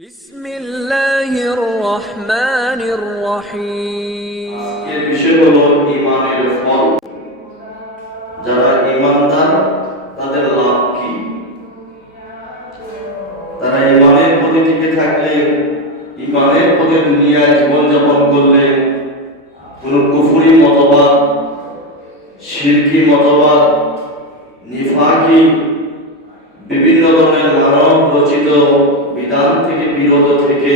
বিসমিল্লাহির রহমানির রহিম। এর বিষয় হলো ঈমানের ফল। যারা ঈমানদার তাদের লাভ কি? তারা ঈমানের প্রতি টিকে থাকলে, ঈমানের প্রতি দুনিয়ায় জীবনযাপন করলে কোন কুফরি মতবাদ, শিরকি মতবাদ, নিফাকি বিভিন্ন ধরনের মানব রচিত বিধান থেকে বিরত থেকে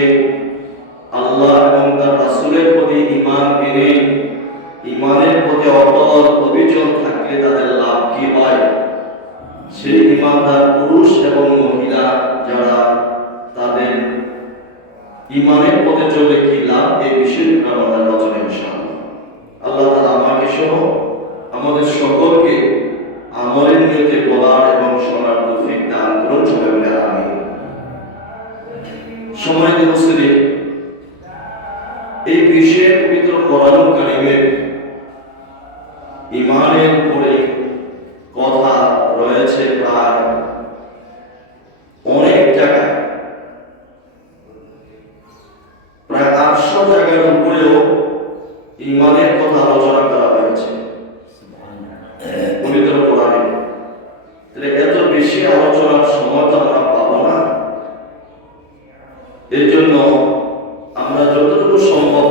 আল্লাহ এবং তার রাসূলের প্রতি ঈমান এনে ঈমানের প্রতি অটল অবিচল থাকলে তাদের লাভ কি হয়? সেই ঈমানদার পুরুষ এবং মহিলা যারা, তাদের ঈমানের পথে চলে কি লাভ, এই বিষয়ে আমাদের আলোচনা ইনশাআল্লাহ। আল্লাহ তাআলা আমাকে সহ আমাদের সকলকে আমলের নিয়তে বলার এবং শোনার তৌফিক দান করুন। সবাই বলে আমিন। সম্মানিত মুসলিম, এই বিষয়ে পবিত্র কোরআনুল কারীমের ঈমানের উপরে কথা রয়েছে প্রায় অনেক জায়গায়, প্রায় 800 জায়গার উপরেও ঈমানের কথা আলোচনা করা হয়েছে পবিত্র কোরআনে। তাহলে এত বেশি আলোচনার সময় তো আমরা পাবো না। এর জন্য আমরা যতটুকু সম্ভব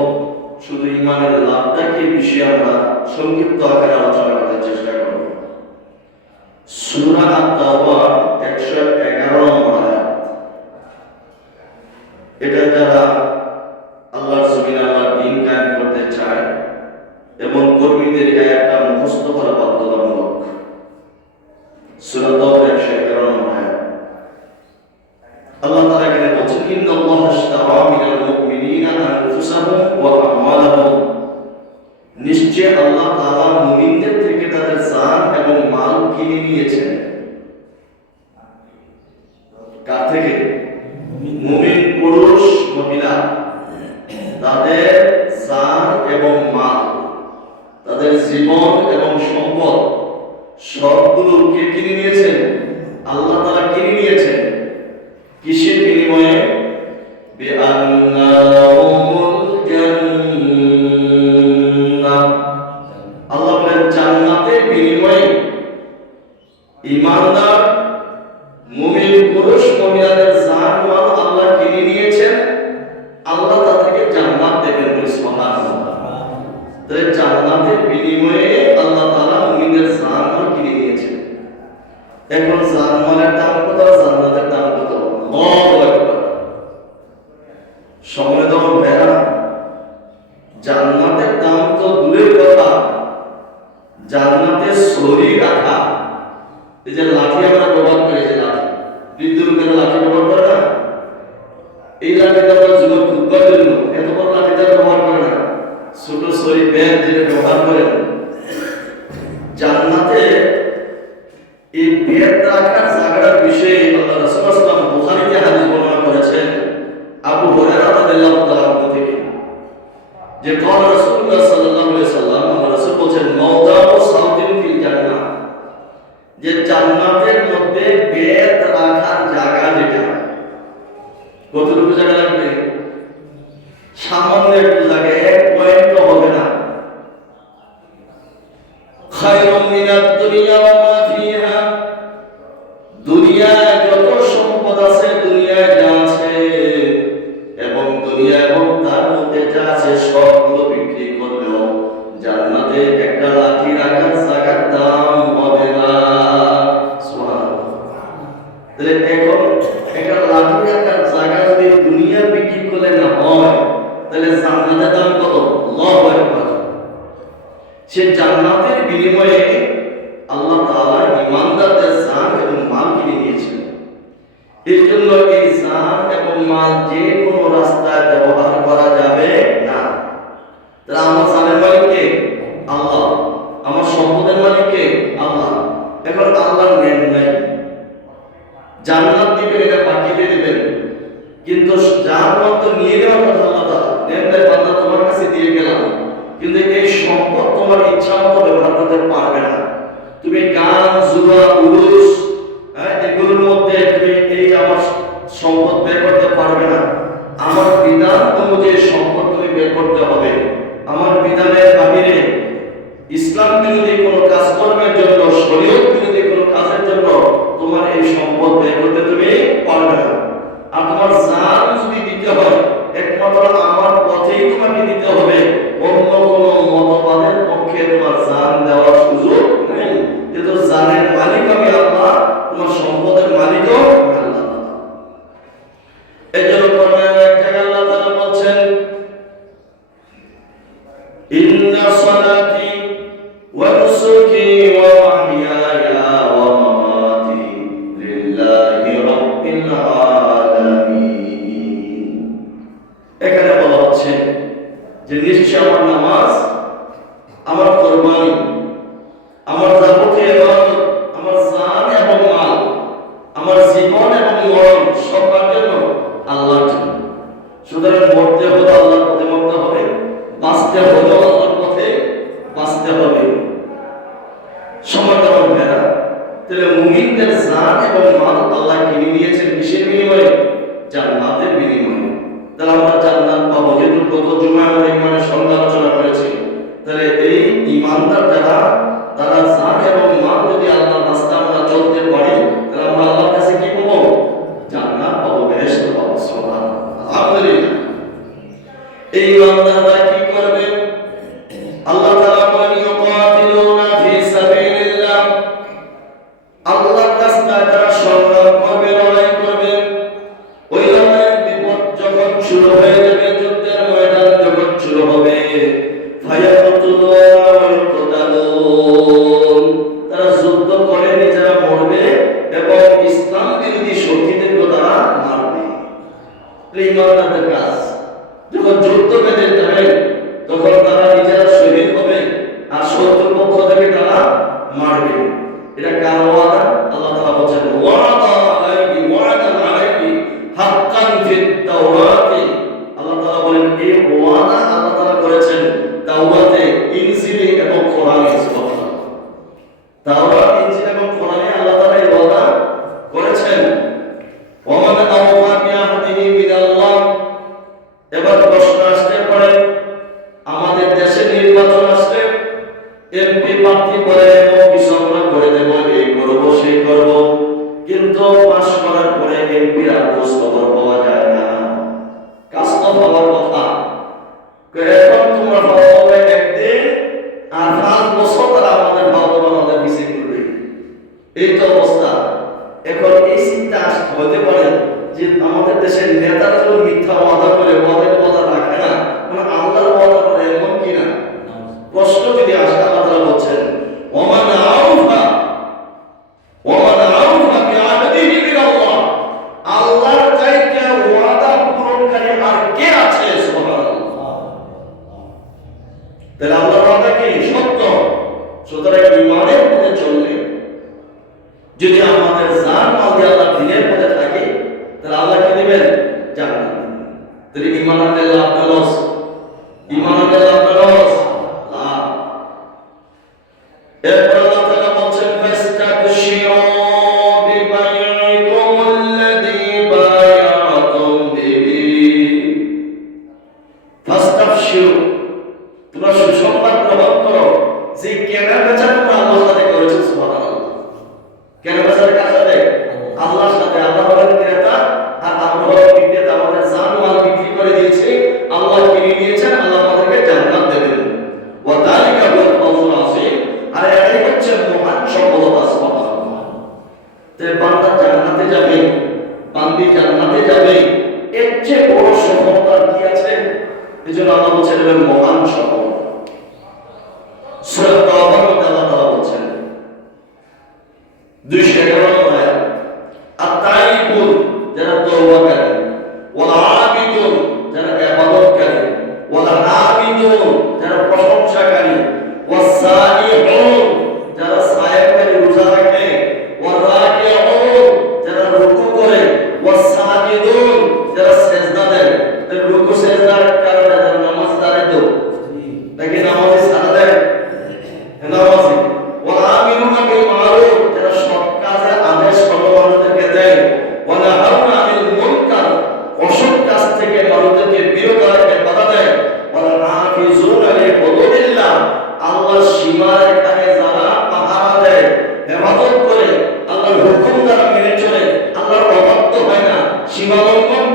শুধু ঈমানের লাভটাকে বিষয়ে আমরা সংক্ষিপ্ত আকারে আলোচনা করার চেষ্টা করব। সূরা আত-তাওবার 111 নম্বর আয়াত। এটা যারা আল্লাহর জমিনে আল্লাহর দ্বীন কায়েম করতে চায় এবং কর্মীদের এই আয়াতটা মুখস্থ করা বাধ্যতামূলক। সূরা আত-তাওবার 111 নম্বর আয়াত। আল্লাহ তাআলা এখানে বলেছেন, ইন্নাল্লাহা আশতারা মিনাল মুমিনিনা আনফুসাহুম ওয়া আমওয়ালাহুম। নিশ্চয় আল্লাহ তাআলা মুমিনদের থেকে তাদের জান এবং মাল কিনে নিয়েছেন। কার থেকে? মুমিন পুরুষ মহিলা, তাদের জান এবং মাল, তাদের জীবন এবং সম্পদ সবগুলো কে কিনে নিয়েছেন? আল্লাহ তাআলা কিনে নিয়েছেন। কিসের বিনিময়ে? বিআন্না লাহুমুল জান্নাহ। আল্লাহ বলেন জান্নাতের বিনিময়ে ঈমানদার মুমিন পুরুষ মহিলাদের জান মাল আল্লাহ কিনে নিয়েছেন। আল্লাহ তাদেরকে জান্নাত দেবেন বলে সুবহানাল্লাহ। তাহলে জান্নাতের বিনিময়ে আল্লাহ তাআলা মুমিনদের জান মাল কিনে নিয়েছেন। এখন জান মালের দাম কত, জান্নাতের দাম কত? আল্লাহু আকবার। সম্মানিত ভাইরা, জান্নাতের দাম তো দূরের কথা, জান্নাতে সরি রাখা, এই যে লাঠি আমরা ব্যবহার করি, যে লাঠি বিদ্যুৎ লাঠি ব্যবহার করে না, এই লাঠিটা আমরা যুবক খুতবার জন্য এত বড় লাঠিটা ব্যবহার করে না, ছোট সরি ব্যাগ যেটা ব্যবহার করেন। জান্নাতে এই ব্যাগ রাখার জায়গাটার বিষয়ে আল্লাহ রাসূল সাল্লাল্লাহু আলাইহি ওয়াসাল্লাম বুখারীতে হাদিস বর্ণনা করেছেন আবু হুরায়রা রাদিয়াল্লাহু তাআলা থেকে, যে قال রাসূলুল্লাহ সাল্লাল্লাহু আলাইহি ওয়াসাল্লাম, আল্লাহ রাসূল বলেন, মাওদাউ সাউতিন ফিল জান্নাহ, যে জান্নাতের মধ্যে বেত রাখার জায়গা যেটা, কতটুকু জায়গা লাগবে? সামান্য একটু জায়গা, এক পয়েন্ট হবে না। খায়রুম মিনাদ দুনিয়া ওয়া মা ফিহা, দুনিয়ায় যত সম্পদ আছে, দুনিয়ায় যা আছে এবং দুনিয়া এবং তার মধ্যে যা আছে সবগুলো বিক্রি করলেও জান্নাতে একটা লাঠি রাখার জায়গার দাম হবে না। সুবহানাল্লাহ। তাহলে এখন একটা লাঠি রাখার জায়গা যদি দুনিয়া বিক্রি করলে না হয়, তাহলে জান্নাতের দাম কত? আল্লাহু আকবার। সে জান্নাতের বিনিময়ে আল্লাহ তাআলা ঈমানদারদের জান এবং মাল কিনে নিয়েছেন। এর জন্য এই জান এবং মাল যে কোনো রাস্তায় ব্যবহার করা যাবে না। তাহলে আমার জানের মালিক কে? আল্লাহ। আমার সম্পদের মালিক কে? আল্লাহ। এখন আল্লাহর নেন নাই, জান্নাত দিবেন, এটা বাকিতে দিবেন, কিন্তু জান্নাত তো নিয়ে নেওয়ার কথা আল্লাহ তাআলা নেন নাই। বান্দা তোমার কাছে দিয়ে গেলাম, কিন্তু এই সম্পদ তোমার ইচ্ছা মতো ব্যবহার করতে পারবে না। তুমি গান, জুয়া, উরুস এগুলোর মধ্যে তুমি এই আমার সম্পদ ব্যয় করতে পারবে না। বুঝে সম্পদ তুমি বের করতে হবে। আমার বিধানের বাহিরে ইসলাম বিরোধী কোনো কাজকর্মের জন্য, শরীয়ত বিরোধী কোনো কাজের জন্য তোমার এই সম্পদ বের করতে তুমি পারবে না। আর তোমার জান যদি দিতে হয় একমাত্র আমার পথেই তোমাকে দিতে হবে, অন্য কোনো মতবাদের পক্ষে তোমার জান দেওয়ার সুযোগ নেই। যেহেতু জানের মালিক আমি আল্লাহ, তোমার সম্পদের মালিকও আল্লাহ। এই জন্য কোরআনের এক জায়গায় আল্লাহ তাআলা বলছেন, ইন্না সালাতি ওয়া নুসুকি ওয়া মাহইয়ায়া ওয়া মামাতি লিল্লাহি রাব্বিল আলামিন। এখানে বলা হচ্ছে যে নিশ্চয় আমার নামাজ, আমার কুরবানি, আমার যাবতীয় ইবাদত, আমার জান এবং মাল, আমার জীবন এবং মরণ সব কার জন্য? আল্লাহর জন্য। সুতরাং মরতে হলে আল্লাহর পথে মরতে হবে, বাঁচতে হলে আল্লাহর পথে বাঁচতে হবে। সমান্তরাল ভেড়া, তাহলে মুমিনদের জান এবং মাল আল্লাহ কিনে নিয়েছেন কিসের বিনিময়ে? জান্নাতের বিনিময়ে। তাহলে আমরা জান্নাত পাবো। যেহেতু গত জুমায় আমরা ইমানের সংজ্ঞা আলোচনা করেছি, তাহলে এই ইমানদার যারা, তারা জান এবং মাল যদি আল্লাহর রাস্তায় আমরা চলতে পারি, তাহলে আমরা আল্লাহর কাছে কি পাবো? জান্নাত পাবো, বেহেশত পাবো। সুবহানাল্লাহ, আলহামদুলিল্লাহ। এই ইমানদাররা কি করবে? আল্লাহ তাআলা বলেন, ইউকাতিলুনা ফি সাবিলিল্লাহ, আল্লাহর রাস্তায় তারা সংগ্রাম করবে, লড়াই করবে। ওই লড়াইয়ের বিপদ যখন শুরু হয়ে যাবে, যুদ্ধের ময়দান যখন শুরু হবে, ফায়াকুতুলুনা ওয়া ইউকতালুন, তারা যুদ্ধ করে নিজেরা মরবে এবং ইসলাম বিরোধী শক্তিদেরকে তারা মারবে। ইমানদারদের কাজ, যখন যুদ্ধ বেঁধে যাবে তখন তারা নিজেরা শহীদ হবে আর শত্রু পক্ষ থেকে তারা মারবে। এটা কার ওয়াদা? আল্লাহ তাআলা বলেন, ওয়াদা আলাইহি ওয়াদান আলাইহি হাক্কান ফিত তাওরাতি। আল্লাহ তাআলা বলেন এই ওয়াদা আল্লাহ তাআলা করেছেন তাওরাতে, ইনজিলে এবং কোরআনে। সুবহানাল্লাহ, তাওরাত, ইনজিল এবং কোরআনে আল্লাহ তাআলা এই ওয়াদা করেছেন। ওয়ামান আওফা বিআহদিহি মিনাল্লাহ। এবার প্রশ্ন আসতে পারে, আমাদের দেশে নির্বাচন আসলে এমপি প্রার্থী করে অফিস আমরা করে দেব, এই করবো সেই করবো, কিন্তু পাস করার পরে এমপির আর খোঁজ খবর পাওয়া যায় না। কাজ তো পাওয়ার কথা, এখন তোমরা ভাববে একদিন, আর 5 বছর তারা আমাদের ভাববে আমাদের মিছিল করবে। এই তো অবস্থা। এখন এই চিন্তা হতে পারে যে আমাদের দেশের নেতারা যদি মিথ্যা ওয়াদা করে, ওয়াদার কথা রাখে না, মানে আল্লাহর ওয়াদা করে, এমন কিনা? প্রশ্ন যদি আসে, আল্লাহ তাআলা বলছেন, ওমান আউফা বিআহদিহি মিনাল্লাহ, আল্লাহর চাইতে ওয়াদা পূরণকারী আর কে আছে? সুবহানাল্লাহ। তাহলে আল্লাহর ওয়াদা কি? সত্য। সুতরাং ঈমানের পথে চললে, যদি আমাদের জান মাল দিয়ে আল্লাহ দ্বীনের পথে থাকে, তাহলে আল্লাহ কি দিবেন? জান্নাত। তাহলে ঈমান আনলে লাভ না লস? ঈমান আনলে লাভ না লস? লাভ। এরপর আল্লাহ তাআলা বলেন, ফাস্তাবশিরু বিবাইইকুমুল্লাযী বায়াতুম বিহি। ফাস্তাবশিরু, তোমরা সুসংবাদ গ্রহণ করো যে কেনা বেচা তোমরা আল্লাহর সাথে করেছো। সুবহানাল্লাহ, কেনা বেচার কাজ হবে আল্লাহর সাথে। আল্লাহ হলেন ক্রেতা আর আমরা হলেন বিক্রেতা। আমাদের জান মাল বিক্রি করে দিয়েছে, আল্লাহ কিনে নিয়েছেন, আল্লাহ আমাদেরকে জান্নাত দেবেন। ওয়া যালিকা হুয়াল ফাওজুল আযীম, আর এটাই হচ্ছে মহান সফলতা। সুবহানাল্লাহ। তে বান্দা জান্নাতে যাবে, বান্দি জান্নাতে যাবে, এর চেয়ে বড় সফলতা কি আছে? এজন্য আল্লাহ বলেছেন এটা মহান সফলতা। সূরা তাওবার মধ্যে আল্লাহ তাআলা বলেছেন 211 নম্বর আয়াত, আত-তাইবুন, যারা তওবাকারী, ওয়াল আবিদুন, যারা ইবাদতকারী, ওয়াল হামিদুন, যারা প্রশংসাকারী, ওয়াস সালিহুন, যারা সায়ামকারী, রোজা রাখে, ওয়াল রাকিউন, যারা রুকু করে, ওয়াস সাজিদুন, যারা সিজদা দেয়। রুকু সিজদার কারণে যারা নামাজ দাঁড়ায় তো নাকি নামাজে সাজদা দেয়, নামাজি। ওয়াল আমিরুনা বিল মারুফ, যারা সৎ কাজের আদেশ মানুষদেরকে দেয়। ওয়া নাহাউনা আনিল মুনকার, অসৎ কাজ থেকে মানুষদেরকে বিরত রাখে।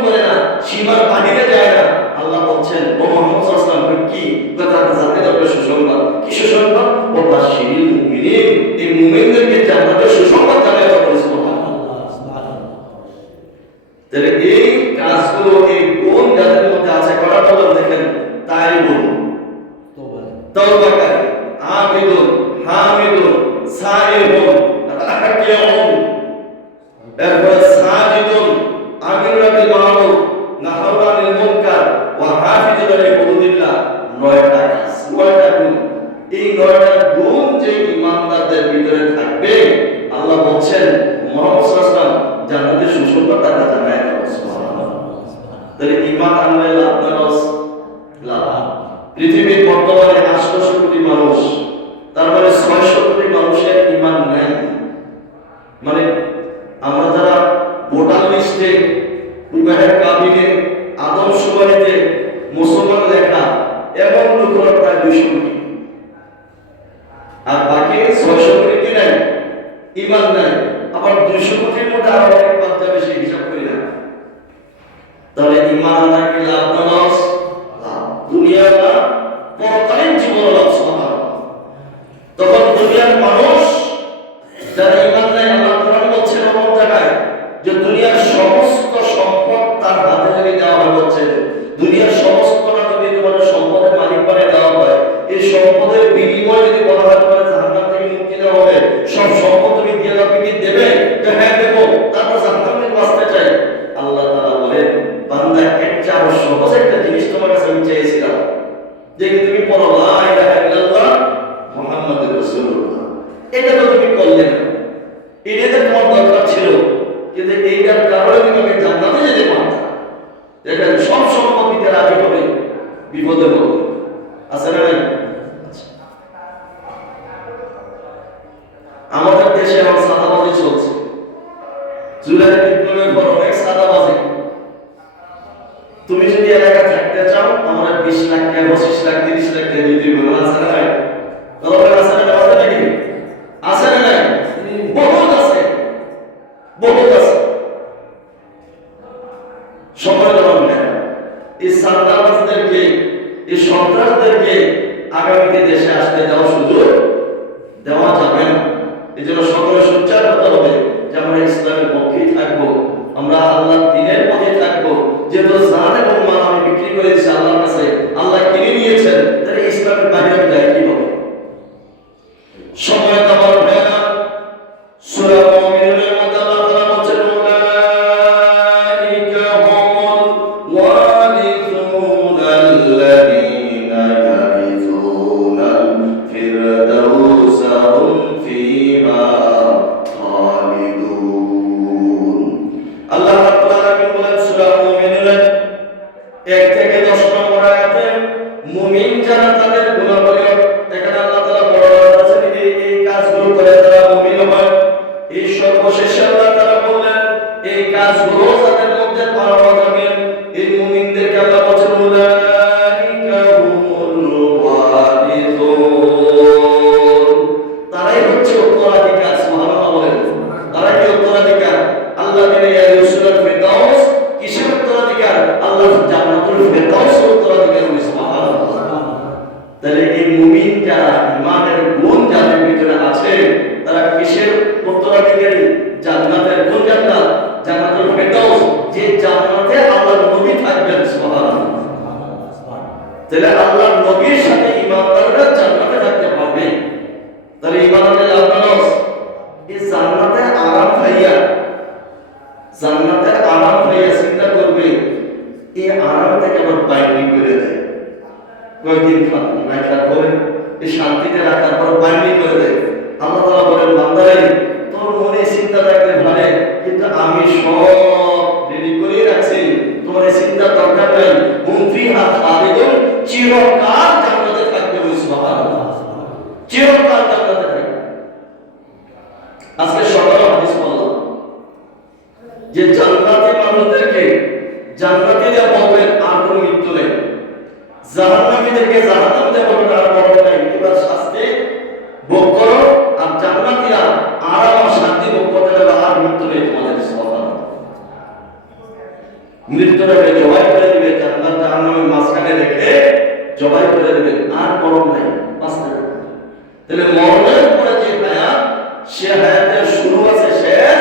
করে না, সীমার বাহিরে যায় না। আল্লাহ বলছেন ও মুহাম্মদ সাল্লাল্লাহু আলাইহি ওয়াসাল্লাম কি কথা জানতে দরকার সুসংবাদ, কি সুসংবাদ? ও বাশিরিল মুমিনিন, এই মুমিনদেরকে জান্নাতের সুসংবাদ জানায় দাও সুবহানাল্লাহ। তাহলে এই কাজগুলো, এই গুণ যাদের মধ্যে আছে, করা হলো দেখেন তাইবুন, তওবাকারী, আবিদুন, হামিদুন, সাইহুন, রাকিউন, এরপর সাজিদুন, আমিরুল বিল মারুফ, নাহাউন আনিল মুনকার, ওয়া হাফিজুন লিহুদুদিল্লাহ। 9টা কাজ, 9টা গুণ। এই 9টা গুণ যে ইমানদারদের ভিতরে থাকবে, আল্লাহ বলছেন মুহাম্মদ সাল্লাল্লাহু আলাইহি ওয়াসাল্লাম জান্নাতের সুসংবাদ তারা জানায় দেন সুবহানাল্লাহ। তাহলে ঈমান আনলে লাভ না লস? লাভ। পৃথিবীর বর্তমানে 800 কোটি মানুষ, তার মানে 600 কোটি মানুষের ঈমান নাই। মানে আমরা যারা ভোটার লিস্টে, বিবাহের কাবিনে, আদমশুমারিতে মুসলমান লেখা, এমন লোকেরা প্রায় 200 কোটি। আর বাকি 600 কোটি কি নাই? ঈমান নাই। আবার 200 কোটির মধ্যে আরো অনেক বাচ্চা বেশি, হিসাব করি না। তাহলে ঈমান আনার কি লাভ না লস? লাভ। দুনিয়া না পরকালীন জীবন লাভ সুবহানাল্লাহ। তখন দুনিয়ার মানুষ যারা ঈমান নাই, আল্লাহ কোরআন বলছেন অন্য জায়গায় যে দুনিয়ার সমস্ত সম্পদ তার হাতে যদি দেওয়া হয়, বলছে দুনিয়ার সমস্ত না যদি তোমার সম্পদের মালিক বানিয়ে দেওয়া হয়, এই সম্পদের বিনিময়ে যদি বলা হয় তোমার জাহান্নাম থেকে মুক্তি দেওয়া হবে, সব সম্পদ তুমি দিয়ে দাও, কি দেবে? যে হ্যাঁ দেবো, তারপর জাহান্নাম থেকে বাঁচতে চাই। আল্লাহ তাআলা বলেন বান্দা, একটা সহজ একটা জিনিস তোমার কাছে আমি চেয়েছিলাম, যে তুমি পড়ো লা ইলাহা ইল্লাল্লাহ মুহাম্মাদুর রাসূলুল্লাহ। এটা তো তুমি করলে না, এটা তোমার দরকার ছিল, কিন্তু এইটার কারণে তুমি জান্নাতে যেতে পারতা। দেখেন সব সম্পত্তিতে রাজি হবে, বিপদে পড়বে। আছে না? আমাদের দেশে এখন সাদাবাজি চলছে। জুলাই বিপ্লবের পর অনেক সাদাবাজি। তুমি যদি এলাকা থাকতে চাও, আমরা 20 লাখ টাকা, 25 লাখ, 30 লাখ টাকা দিতে হবে। আছে না? তবে আছে না? আছে নাকি? আছে না? বহুত আছে, বহুত আছে। সময় দেওয়া না, এই সাদাবাজদেরকে, এই সন্ত্রাসদেরকে আগামীতে দেশে আসতে দেওয়া সুযোগ দেওয়া যাবে না। এই জন্য সকলে সোচ্চার হতে হবে যে আমরা ইসলামের পক্ষেই থাকবো, আমরা আল্লাহর দ্বীনের পথে থাকবো। যেহেতু জান এবং মাল আমি বিক্রি করে দিয়েছি আল্লাহর কাছে, আল্লাহ কিনে নিয়েছেন, তাহলে ইসলামের বাইরে আমি যাই কিভাবে? সময় দেওয়ার ভেয়া সূরা মুমিনুনের মধ্যে আল্লাহ তাআলা বলেন উলাইকা হুমুল ওয়ারিসুনাল্লাযীনা ইয়ারিসুনাল ফিরদাউসা হুম ফিহা খালিদুন। আল্লাহ রাব্বুল আলামিন বলেন সূরা মুমিনুনের 1 থেকে 10 নম্বর আয়াতে, মুমিন যারা তাদের গুণাবলী, এখানে আল্লাহ তাআলা বর্ণনা করেছেন এই কাজগুলো করে তারা মুমিন হয়। এই সর্বশেষে আল্লাহ তাআলা বললেন এই কাজগুলো যাদের মধ্যে পাওয়া যাবে, এই মুমিনদেরকে আল্লাহ বলেন উলাইকা হুমুল ওয়ারিসুন। তারাই হচ্ছে উত্তরাধিকার। সুবহানাল্লাহ বলেন, তারাই কি উত্তরাধিকার? আল্লাহ দিনের ইয়ারসুলাল ফিরদাউস। কিসের উত্তরাধিকার? আল্লাহ জান্নাতুল ফিরদাউসের উত্তরাধিকার। সুবহানাল্লাহ। তাহলে এই মুমিন যারা, ঈমানের গুণ যাদের ভিতরে আছে, তারা কিসের উত্তরাধিকারী? জান্নাতের। কোন জান্নাত? জান্নাতুল ফিরদাউস, যে জান্নাতে আল্লাহর নবী থাকবেন। সুবহানাল্লাহ। তাহলে আল্লাহর নবীর সাথে ঈমানদাররা জান্নাতে থাকতে পারবে। তাহলে ঈমান আনলে লাভ না লস? এই জান্নাতে আরাম পাইয়া, জান্নাতের আরাম পাইয়া চিন্তা করবে, এই আরাম থেকে আবার বাইরে করে দেয়। কয়েকদিন না থাকবে, এই শান্তিতে রাখার পর বাইরে করে দেয়। আল্লাহ তাআলা বলেন বান্দারে, তোর মনে চিন্তা থাকতে পারে, কিন্তু আমি সব রেডি করে রাখছি, তোমার এই চিন্তার দরকার নাই। হুম ফিহা খালিদুন, চিরকাল জান্নাতে থাকবে। সুবহানাল্লাহ। চিরকাল জান্নাতে থাকবে। আজকে সকালে হাদিস বললাম যে জান্নাতি মানুষদেরকে জান্নাতীরা বলবেন আর কোনো মৃত্যু নেই, জাহান্নামীদেরকে জাহান্নাম দেওয়া বলবেন আর মরণ নাই, এবার শাস্তি ভোগ করো। আর জান্নাতীরা আরাম আর শান্তি ভোগ করতে দেবে, আর মৃত্যু নেই তোমাদের। সুবহানাল্লাহ। মৃত্যু জীবিত রেখে জবাই করে দিবে, জান্নাত জাহান্নামের মাঝখানে রেখে জবাই করে দিবে, আর মরণ নাই, বাঁচতে হবে। তাহলে মরণের পরে যে হায়াত, সে হায়াতের শুরু আছে, শেষ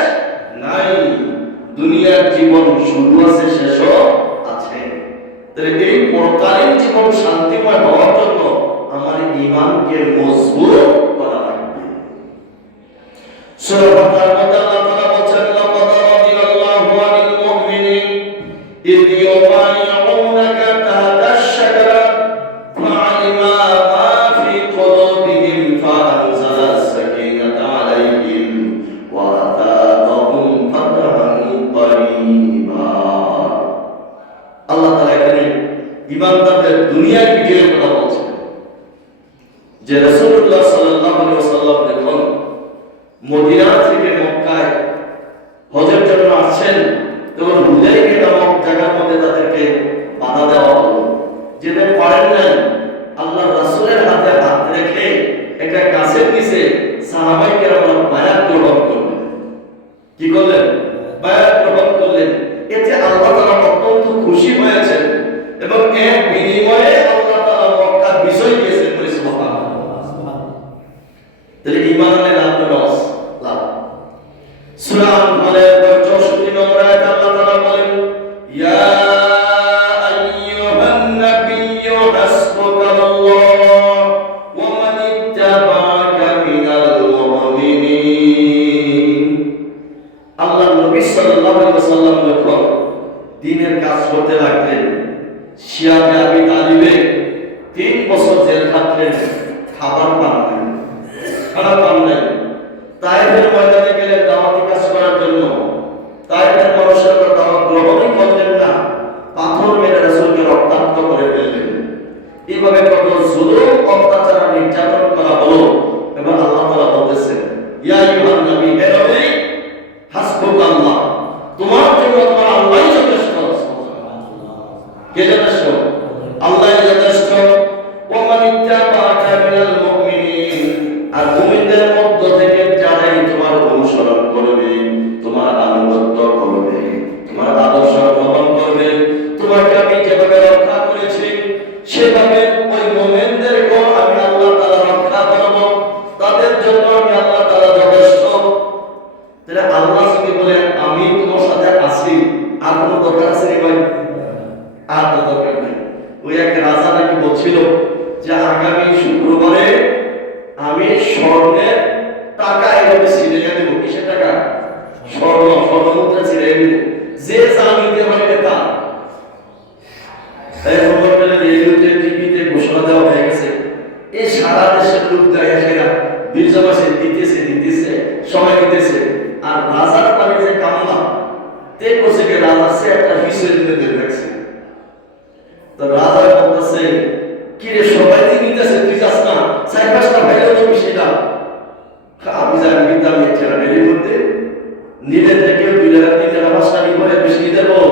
নাই। দুনিয়ার জীবন শুরু আছে, শেষও আছে। তাহলে এই পরকালীন জীবন শান্তিময় হওয়ার জন্য আমার ঈমানকে মজবুত করা লাগবে। সূরা ফাতিহার মধ্যে আল্লাহ তাআলা বলেন, লাকাদ রাদিয়াল্লাহু আনিল মুমিনিন ইয ইউবাইউনাকা তাহতা আশ-শাজারা ফা'আলিমা মা ফি কুলুবিহিম ফাআনজালা আস-সাকিনাতা আলাইহিম ওয়া আতাআহুম ফাতহান করিবা। আল্লাহ তাআলা এখানে ঈমানদারদের দুনিয়ার বিজয়ের কথা বলছেন, যে রাসূলুল্লাহ সাল্লাল্লাহু আলাইহি ওয়াসাল্লাম যখন মদিনা থেকে মক্কায় হজের জন্য আসছেন, তখন হুদাইবিয়া নামক জায়গার মধ্যে তাদেরকে বাধা দেওয়া হলো। যেতে পারেন নাই, আল্লাহ রাসূলের হাতে হাত রেখে একটা গাছের নিচে সাহাবায়ে কেরামরা বায়াত গ্রহণ করলেন। কি করলেন? বায়াত গ্রহণ করলেন। এতে আল্লাহ তাআলা অত্যন্ত খুশি হয়েছেন এবং এর বিনিময়ে আল্লাহ তাআলা মক্কা বিজয় দিয়েছেন। বলে সুবহানাল্লাহ। তাহলে ঈমানের লাভ লস লাভ। সূরা আনফালের 64 নম্বর আয়াতে আল্লাহ তাআলা বলেন, ইয়া আইয়ুহান নাবিয়্যু হাসবুকাল্লাহ ওয়া মান ইত্তাবা'আকা মিনাল মুমিনিন। আল্লাহ নবী সাল্লাল্লাহু আলাইহি ওয়াসাল্লাম যখন দ্বীনের কাজ করতে লাগলেন, শিয়াবে আবি তালিবে 3 বছর জেল খাটলেন, খাবার পান নাই, খানা পান নাই। তায়েফের ময়দানে গেলেন দাওয়াতি কাজ করার জন্য, তায়েফের মানুষের দাওয়াত গ্রহণই করলেন না, পাথর মেরে রাসূলকে রক্তাক্ত করে ফেললেন। এইভাবে কত জুলুম, অত্যাচার, নির্যাতন করা হলো। এবং আল্লাহ তাআলা বলতেছেন, ইয়া আইয়ুহান নবী, হে নবী, হাসবুকাল্লাহ, তোমার জন্য তোমার আল্লাহই যথেষ্ট। কে যথেষ্ট? আল্লাহই যথেষ্ট। ওয়া মান ইত্তাবা'আকা মিনাল মুমিনিন, আর মুমিনদের মধ্য থেকে যারাই তোমার অনুসরণ করবে, তোমার আনুগত্য করবে, তোমার আদর্শ গ্রহণ করবে, তোমাকে আমি যেভাবে রক্ষা করেছি সেভাবে ওই মুমিনদেরকেও আমি আল্লাহ তাআলা রক্ষা করব, তাদের জন্য আমি আল্লাহ তাআলা যথেষ্ট। তাহলে আল্লাহ যদি বলেন আমি তোমার সাথে আছি, আর কোনো দরকার আছে নি ভাই? আর তো দরকার নেই। ওই এক রাজা নাকি বলছিল যে আগামী শুক্রবারে আমি স্বর্ণের টাকা এভাবে ছিঁড়ে দেবো। কিসের টাকা? স্বর্ণমুদ্রা ছিঁড়ে দেবো, যে যা নিতে পারবে তা। রেডিওতে, টিভিতে ঘোষণা দেওয়া হয়ে গেছে, এই সারা দেশের লোক যায় সেরা বীরজা মাসে দিতেছে সময় দিতেছে। আর রাজার পারে যে কামলা তে করছে, রাজার সে একটা হিসেবে নিতে রাখছে। তো রাজা বলতেছে, কি রে সবাই নিতেছে, তুই যাস না? 4-5টা ভাইও তো বিষয়টা আমি জানি বিদ্যা মেয়েছেন এর মধ্যে নিলে থেকে 2 টাকা 3 টাকা 5 টাকা করে বেশি নিতে পারবো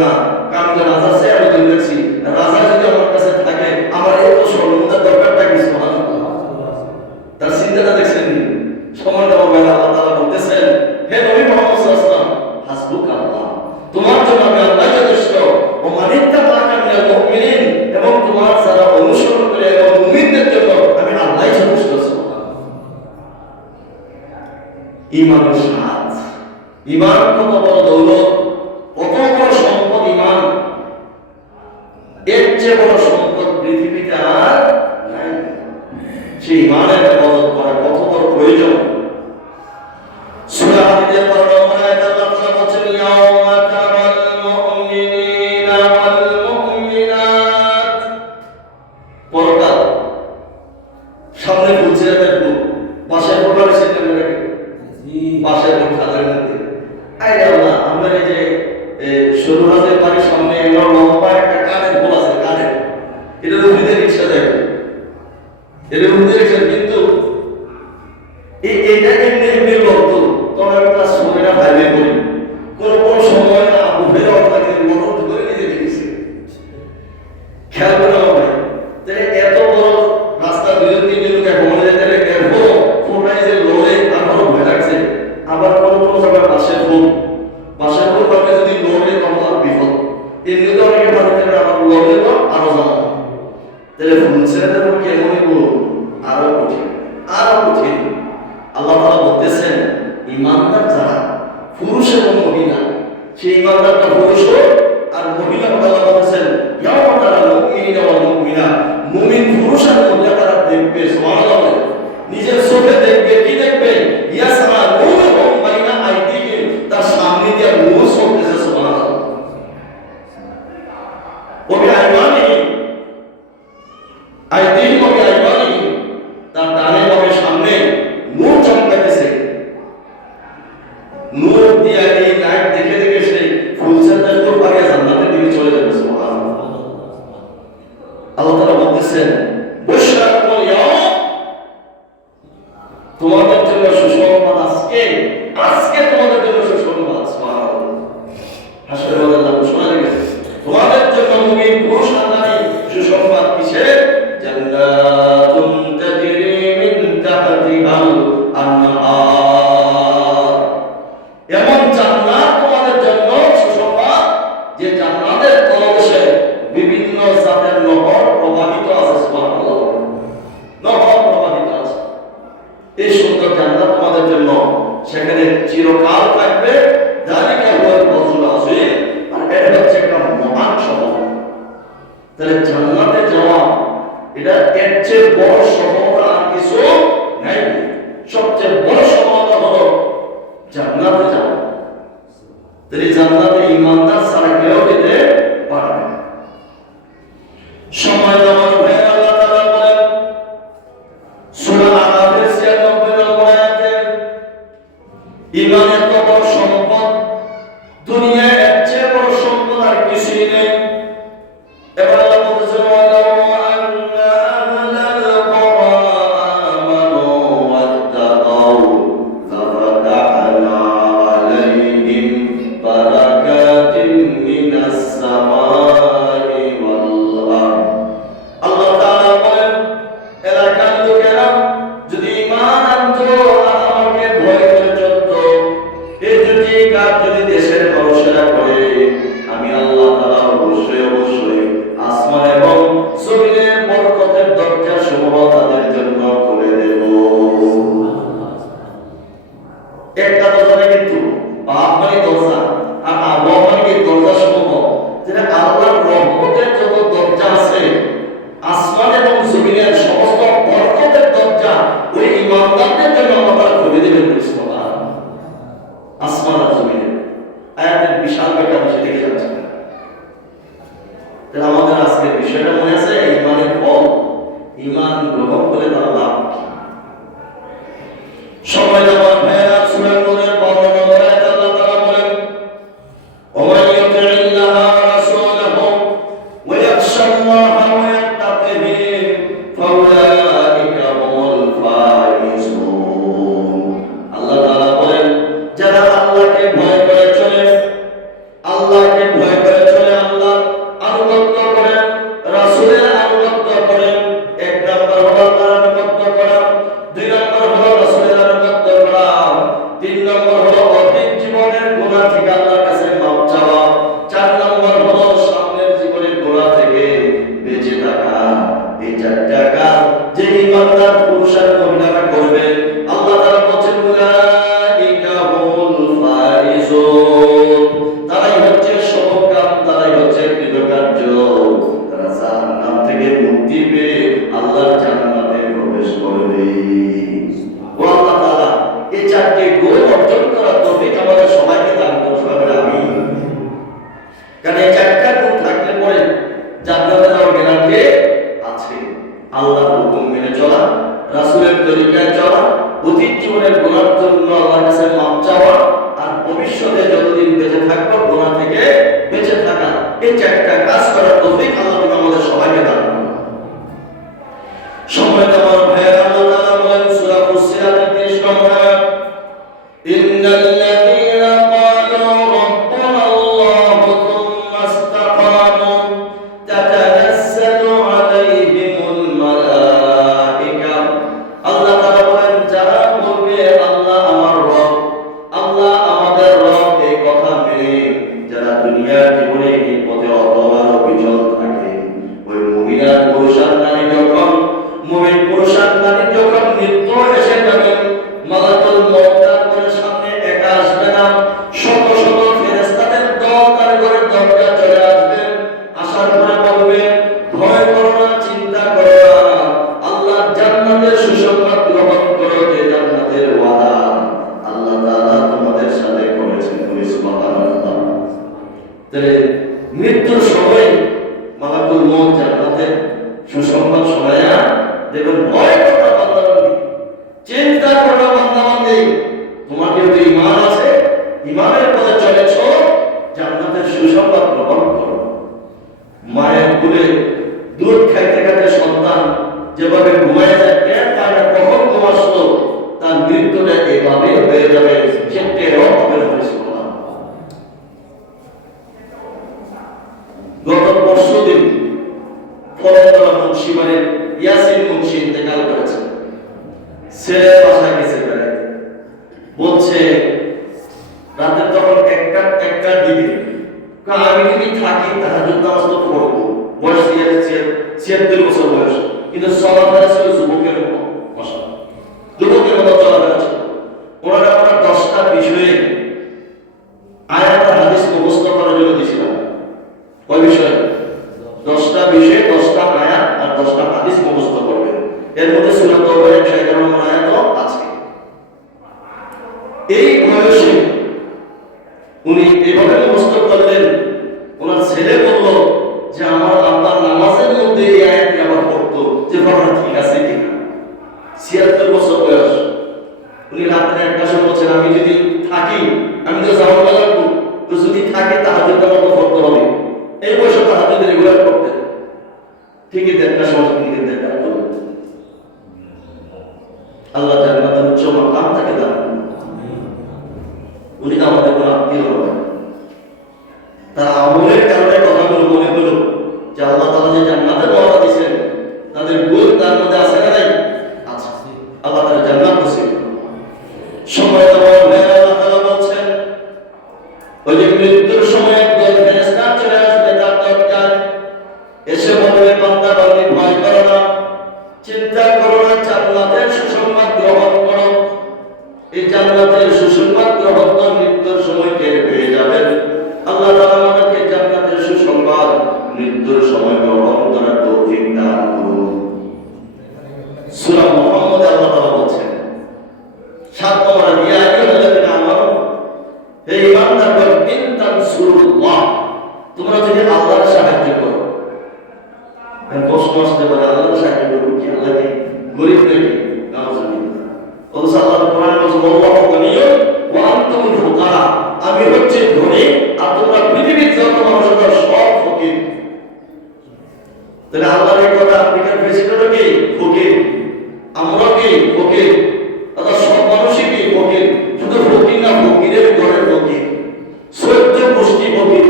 না। কারণ রাজা সে আমি তো দেখছি, রাজা যদি আমার কাছে থাকে আমার এত স্বর্ণমুদ্রার দরকারটা কি? সুবহানাল্লাহ। তার চিন্তাটা দেখছেন নি? সময়টা বলবেন আল্লাহ তাআলা বলতেছেন, হে নবী মুহাম্মদ সাল্লাল্লাহু আলাইহি ওয়াসাল্লাম, হাসবুকাল্লাহ, তোমার জন্য আমি আল্লাহ যথেষ্ট। ও মান ইত্তাবা'আকা মিনাল মুমিনিন, এবং তোমার যারা অনুসরণ করে এবং মুমিনদের জন্য আমি আল্লাহই যথেষ্ট। ঈমানের স্বাদ, ঈমান কত বড় দৌলত, কত বড় সম্পদ ঈমান। এর চেয়ে বড় সম্পদ পৃথিবীতে আর নাই। সেই ঈমানের ইবাদত করা কত বড় প্রয়োজন। সূরা হাদীদের 12 নম্বর আয়াতে আল্লাহ তাআলা বলেন, ইয়াউমা তারাল মুমিনিনা ওয়াল মুমিনাত। পরকাল সামনে ফুলছে, দেখো বাসায় পড়ার সিস্টেম রাখে, বাসায় খাদের মধ্যে। আরে আল্লাহ, আমরা এই যে সরু হাতের বাড়ির সামনে লম্বা একটা কাঠের পোল আছে, কাঠের, এটা রুহিদের রিক্সা দেখো, এটা রুহিদের রিক্সা। কিন্তু এই এমনি তো অনেকে ভালো করে আবার বললে তো আরো জানো তাহলে ফুল ছেড়ে দেবো কেমনই বলুন আরো কঠিন আরো কঠিন। আল্লাহ তাআলা বলতেছেন ইমানদার যারা পুরুষ এবং মহিলা সেই ইমানদারটা পুরুষ হোক আর মহিলা আল্লাহ বলতেছেন ইয়াওমা তারা মুমিনিনা ওয়াল মুমিনাত মুমিন পুরুষ আর মহিলা তারা দেখবে সুবহানাল্লাহ নিজের চোখে দেখবে কি দেখবে ইয়াসরা নূরুহুম বাইনা আইদিহিম তার সামনে দিয়ে নূর চলতেছে সুবহানাল্লাহ ওয়া বিআইমানিহিম আইদিহিম ওয়া বিআইমানিহিম তার ডানে বামে সামনে নূর চমকাতেছে নূর দিয়ে এই লাইট দেখে দেখে সেই ফুলছাতা নূর পাগে জান্নাতের দিকে চলে যাবে সুবহানাল্লাহ। আল্লাহ তাআলা বলতেছেন বুশরাকুল ইয়াওম তোমাদের জন্য সুসংবাদ আজকে আজকে তোমাদের জন্য সুসংবাদ সুবহানাল্লাহ। হাসরের ময়দানে ঘোষণা দিবেন তোমাদের জন্য মুমিন পুরুষ আর নারী সুসংবাদ কিসের জান্নাতুন তাজরি মিন তাহতিহাল আনহার এমন জান্নাত তোমাদের জন্য সুসংবাদ যে জান্নাতের তলদেশে বিভিন্ন জাতের নহর প্রবাহিত আছে সুবহানাল্লাহ নহর প্রবাহিত আছে। এই সুন্দর জান্নাত তোমাদের জন্য সেখানে চিরকাল থাকবে যালিকা হুয়াল ফজলুল আযীম আর এটা হচ্ছে একটা মহান সম্মান। তাহলে জান্নাতে যাওয়া এটা এর চেয়ে বড় সফলতা আর কিছু নাই। সবচেয়ে বড় সফলতা হলো জান্নাতে যাওয়া। তাহলে জান্নাতে ইমানদার ছাড়া কেউ যেতে পারবে না। সময় যেমন ভাই আল্লাহ তাআলা বলেন সূরা আরাফের 96 নম্বর আয়াতে ঈমান এত বড় সম্পদ দুনিয়ায় এর চেয়ে বড় সম্পদ আর কিছুই নেই। এবার আল্লাহ বলতেছেন ওয়ালাউ আন্না আহলাল কুরা আমানু ওয়াত্তাকাউ লাফাতাহনা আলাইহিম বারাকাতিন মিনাস সামাই ওয়াল আরদ। আল্লাহ তাআলা বলেন এলাকার লোকেরা যদি ঈমান আনতো আর আমাকে ভয় করে চলতো এই দুটি কাজ যদি দেশের মানুষেরা করে আমি আল্লাহ তাআলা অবশ্যই অবশ্যই আসমান এবং জমিনের বরকতের দরজা সমূহ তাদের জন্য খুলে দেব। একটা দরজা কিন্তু বাপ মানে দরজা আর আল্লাহ মানে কি দরজা সমূহ যেটা আল্লাহর রহমতের যত দরজা আছে আসমান এবং জমিনের সমস্ত বরকতের দরজা ওই ইমানদারদের জন্য আল্লাহ তাআলা খুলে দেবেন সুবহানাল্লাহ। আসমান আর জমিনের আয়াতের বিশাল ব্যাখ্যা আমি সেদিকে যাচ্ছি না। তাহলে আমাদের আজকের বিষয়টা মনে আছে ইমানের ফল ইমান গ্রহণ করে তার লাভ কি। সময় যেমন ভাইয়েরা সূরা নূরের 12 নম্বর আয়াতে আল্লাহ তাআলা বলেন ওয়া ইউতি'িল্লাহা ওয়া রাসূলাহু ওয়া ইয়াখশাল্লাহা ওয়া ইয়াত্তাকিহি ফাউলাইকা হুমুল ফাইজুন। আল্লাহ তাআলা বলেন যারা আল্লাহকে ভয় করে চলে আল্লাহকে ভয় করে চলে আল্লাহর আনুগত্য করেন রাসূলের আনুগত্য করেন। এক নাম্বার হলো আল্লাহর আনুগত্য করা, দুই নাম্বার হলো রাসূলের আনুগত্য করা, তিন নাম্বার হলো অতীত জীবনের গুনাহ থেকে আল্লাহর কাছে মাফ চাওয়া, চার নাম্বার হলো সামনের জীবনের গুনাহ থেকে বেঁচে থাকা। এই চারটা কাজ যে ইমানদার পুরুষ আর মহিলারা করবে আল্লাহ তাআলা বলেন উলাইকা হুমুল ফাইজুন তারাই হচ্ছে সফলকাম তারাই হচ্ছে কৃতকার্য। তারা জাহান্নাম থেকে মুক্তি পেয়ে আল্লাহর জান্নাতে প্রবেশ করবে। ও আল্লাহ তাআলা এই চারটি গুণ অর্জন করার তৌফিক আমাদের সবাইকে দান করুন আমিন। কারণ এই চারটা গুণ থাকলে পরে জান্নাতে যাওয়ার গ্যারান্টি আছে। আল্লাহর হুকুম মেনে চলা, রাসূলের তরিকায় চলা, অতীত জীবনের গুনার জন্য আল্লাহর কাছে মাফ চাওয়া আর ভবিষ্যতে যতদিন বেঁচে থাকবো গুনাহ থেকে বেঁচে থাকা, এই চারটা কাজ করার মায়ের কোলে দুধ খাইতে খাইতে সন্তান যেভাবে ঘুমায় যায় টের পায় না কখন ঘুম আসলো, তার মৃত্যুটা এভাবে হয়ে যাবে, সে টেরও হবে না। গত পরশুদিন ফলতলা মুন্সিবাড়ির ইয়াসিন মুন্সি ইন্তেকাল করেছে। ছেলে বাসায় গেছে বেড়াইতে, বলছে রাতে তখন একটা দিকে আমি যদি থাকি তাহাজ্জুদ নামাজ তো পড়বো, বয়স 76 বছর বয়স, কিন্তু চলাফেরা ছিল যুবকের মতো, যুবকের মতো চলাফেরা ছিল। ওনারা আমরা 10টা বিষয়ে আয়াত আর হাদিস মুখস্থ করার জন্য দিয়েছিলাম। ওই বিষয়ে 10টা বিষয়ে 10টা আয়াত আর 10টা হাদিস মুখস্থ করবেন। এর মধ্যে সূরা তাওবার 111 নম্বর আয়াতও আছে। এই বয়সে উনি এভাবে মুখস্থ করলেন, ওনার ছেলে বলল যে আমার আব্বা নামাজের মধ্যে এই আয়াতটি আবার পড়তো, যে পড়া ঠিক আছে কিনা। 76 বছর বয়স। উনি রাত্রে একটা সময় বলছেন আমি যদি থাকি, আমি তো যাওয়া লাগবো, তো যদি থাকি তাহাজ্জুদ নামাজ পড়তে হবে। এই বয়সে তাহাজ্জুদ রেগুলার করতেন। ঠিকই একটা সময় তিনি দেখা করলেন। আল্লাহ জান্নাতের উচ্চ মাকাম তাকে দান করুন। উনি আমাদের কোনো আত্মীয় নয়, তার আমলের কারণে কথাগুলো মনে হলো যে আল্লাহ তাআলা যে জান্নাতে ওয়াদা দিয়েছেন তাদের গুণ তার মধ্যে আছে না নাই? আছে। আল্লাহ তাআলা জান্নাত নসিব করুন। সময় দেওয়ার আল্লাহ তাআলা বলছেন, ওই যে মৃত্যুর সময় একদল ফেরেশতা চলে আসবে তার দরজায়, এসে বলবে বান্দা বান্দি ভয় করো না, চিন্তা করো না, জান্নাতের সুসংবাদ গ্রহণ করো। এই জান্নাতের সুসংবাদ গ্রহণ তো মৃত্যুর সময় টের পেয়ে যাবেন। আল্লাহ তাআলা আমাদেরকে জান্নাতের সুসংবাদ মৃত্যুর সময় গ্রহণ করার তৌফিক দান করুন। সূরা মুহাম্মদ আল্লাহ তাআলা বলছেন 7 নম্বর ইয়া আইয়ুহাল্লাযীনা আমানু, হে ঈমানদারগণ, ইন তানসুরুল্লাহ, তোমরা যদি আল্লাহর সাহায্য করো। প্রশ্ন আসতে পারে আল্লাহর সাহায্য করবো কি? আল্লাহ কি গরিব নাকি? আল্লাহ কোরআনে বলেছেন আল্লাহু গনিয়্যুন ওয়া আনতুমুল ফুকারা, আমি হচ্ছি ধনী আর তোমরা পৃথিবীর যত মানুষ আছে সব ফকির। তাহলে আল্লাহর এই কথা আমেরিকার প্রেসিডেন্ট কি ফকির? আমরা কি ফকির? অর্থাৎ সব মানুষই কি ফকির? শুধু ফকির না, ফকিরের ঘরের ফকির, 14 গোষ্ঠী ফকির।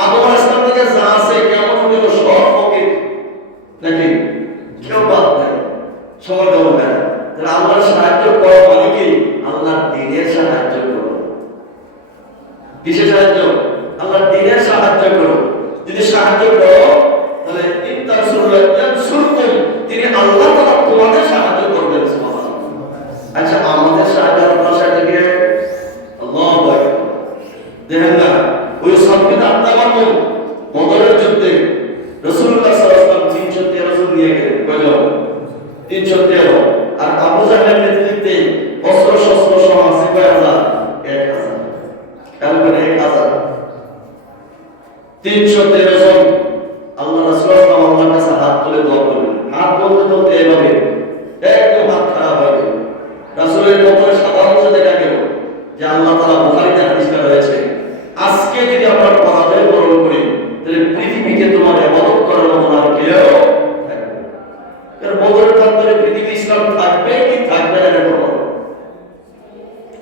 আদম আলাইহিস সালাম থেকে যা আছে কিয়ামত পর্যন্ত সব ফকির নাকি? কেউ বাদ নাই, সবার দেওয়া যায়। তাহলে আল্লাহর সাহায্য করো মানে কি? আল্লাহর দ্বীনের সাহায্য করো। কিসের সাহায্য? আল্লাহর দ্বীনের সাহায্য করো। যদি সাহায্য করো তাহলে তিনি আল্লাহ তাআলা তোমাদের সাহায্য করবেন। আচ্ছা, আমাদের সাহায্য আল্লাহর সাহায্য কি? আল্লাহু আকবার। দেখেন না, ওই সাহাবীরা আত্মামাকুম বদরের যুদ্ধে রাসূলুল্লাহ সাল্লাল্লাহু আলাইহি ওয়াসাল্লাম 313 জন নিয়ে গেলেন। কয়জন? 313। আর আবু জাহলের নেতৃত্বে অস্ত্র শস্ত্র সহ আছে কয় হাজার? 1000। তারপরে 1000 313 জন। আল্লাহ রাসূল সাল্লাল্লাহু আলাইহি ওয়াসাল্লাম কাছে হাত তুলে দোয়া করলেন। হাত বলতে তো এইভাবে একদম হাত খারাপ হয়ে গেল। রাসূলের কপালে সাদা অংশ দেখা গেল যে আল্লাহ তাআলা বুখারীতে হাদিসটা রয়েছে, আজকে যদি আমরা পরাজয় বরণ করি তাহলে পৃথিবীতে তোমার ইবাদত করার মতো আর কেউ থাকবে না। এর বদরের প্রান্তরে পৃথিবী ইসলাম থাকবে কি থাকবে না এটা বলো।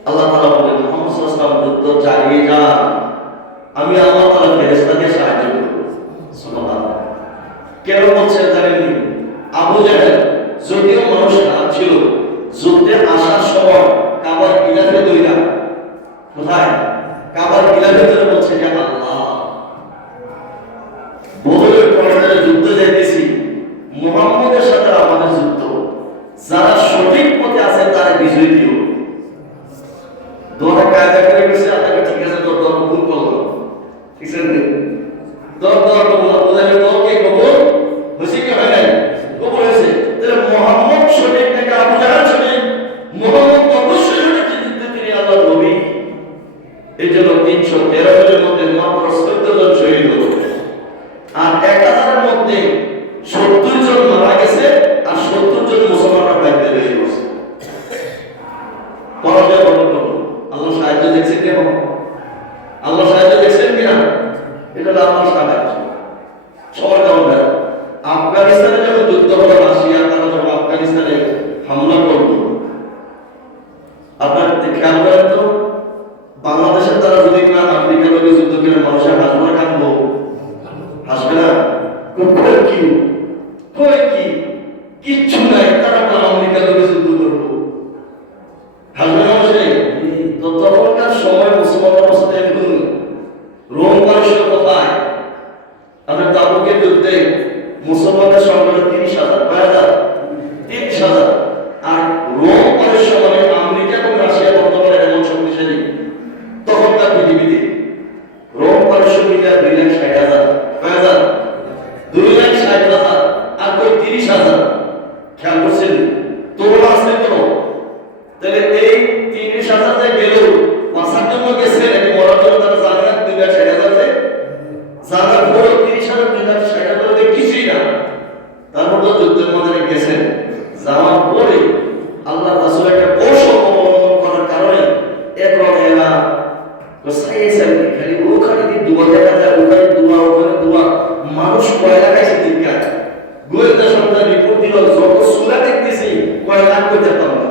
আল্লাহ তাআলা বলেন মুহাম্মদ সাল্লাল্লাহু আলাইহি ওয়াসাল্লাম যুদ্ধ চালিয়ে যান, আমি আল্লাহ তাআলা ফেরেশতাকে সাহায্য করব। সুবহানাল্লাহ। কেন বলছেন জানেন? আবু জাহেল যদিও মানুষ খারাপ ছিল, যুদ্ধে আসার সময় কাবার গিলাফে দইরা কোথায়? কাবার গিলাফে ধরে বলছে যে আল্লাহ, বদরের পরে যুদ্ধ যাইতেছি, মুহাম্মদের সাথে আমাদের যুদ্ধ, যারা সঠিক পথে আছে তারা বিজয় দিও। দোয়া কায়দা করে গেছে, আল্লাহ ঠিক আছে, তোর দোয়া কবুল করলো। ঠিক আছে, তোর দোয়া কবুল, ওদের দোয়া কি কবুল হয়েছে কি হয় নাই? কবুল হয়েছে। তাহলে মুহাম্মদ সঠিক থেকে আবু জাহেল সঠিক, মুহাম্মদ অবশ্যই সঠিক, কিন্তু তিনি আল্লাহর নবী। এই জন্য 313 জনের মধ্যে মাত্র 14 জন শহীদ হলো, আর 1000 এর মধ্যে 70 জন মারা গেছে, আর 70 জন মুসলমানরা বাইরে রয়ে গেছে। পরাজয় বরণ করলো। আল্লাহ সাহায্য দেখছেন কেমন? আল্লাহ সাহায্য দেখছেন কিনা? এটা হলো আল্লাহর সাহায্য। সবার কারণে আফগানিস্তানে যখন যুদ্ধ হলো, রাশিয়া তারা যখন আফগানিস্তানে হামলা করলো, আপনার খেয়াল করেন তো, বাংলাদেশের তারা যদি না আমেরিকা লোকের যুদ্ধ করে মানুষের হাসবে না, কাঁদবো? হাসবে না? কি কি কিচ্ছু নাই, তারা আমেরিকা লোকের যুদ্ধ করবো, হাসবে না মানুষে? তো তখনকার সময় মুসলমানদের অবস্থা দেখুন, রোম পারস্য কোথায়? আপনার তাবুকের যুদ্ধে মুসলমানদের সংখ্যা 30,000, 30,000, আর রোম পারস্য মানে আমেরিকা এবং রাশিয়া বর্তমানে এমন শক্তিশালী তখনকার পৃথিবীতে। রোম পারস্য মিলে 2,60,000, 2,60,000, আর কই 30,000। খেয়াল করছেন তুলনা আছে কোনো? তাহলে এই 30,000 যে গেল বাঁচার জন্য গেছে নাকি মরার জন্য? তারা জানে না 2,60,000 জানার পরে 30,000, 2,60,000 কিছুই না। তারপর তো যুদ্ধের ময়দানে গেছেন, যাওয়ার পরে আল্লাহ রাসূল একটা কৌশল অবলম্বন করার কারণে একরকম এরা সাইয়েছেন, খালি ওখানে কি দুয়া দেখা যায়, ওখানে দুয়া মানুষ কয়লা খাইছে টিকা। গোয়েন্দা সংস্থা রিপোর্ট দিল, যত সুরা দেখতেছি কয় লাখ করতে পারবো না।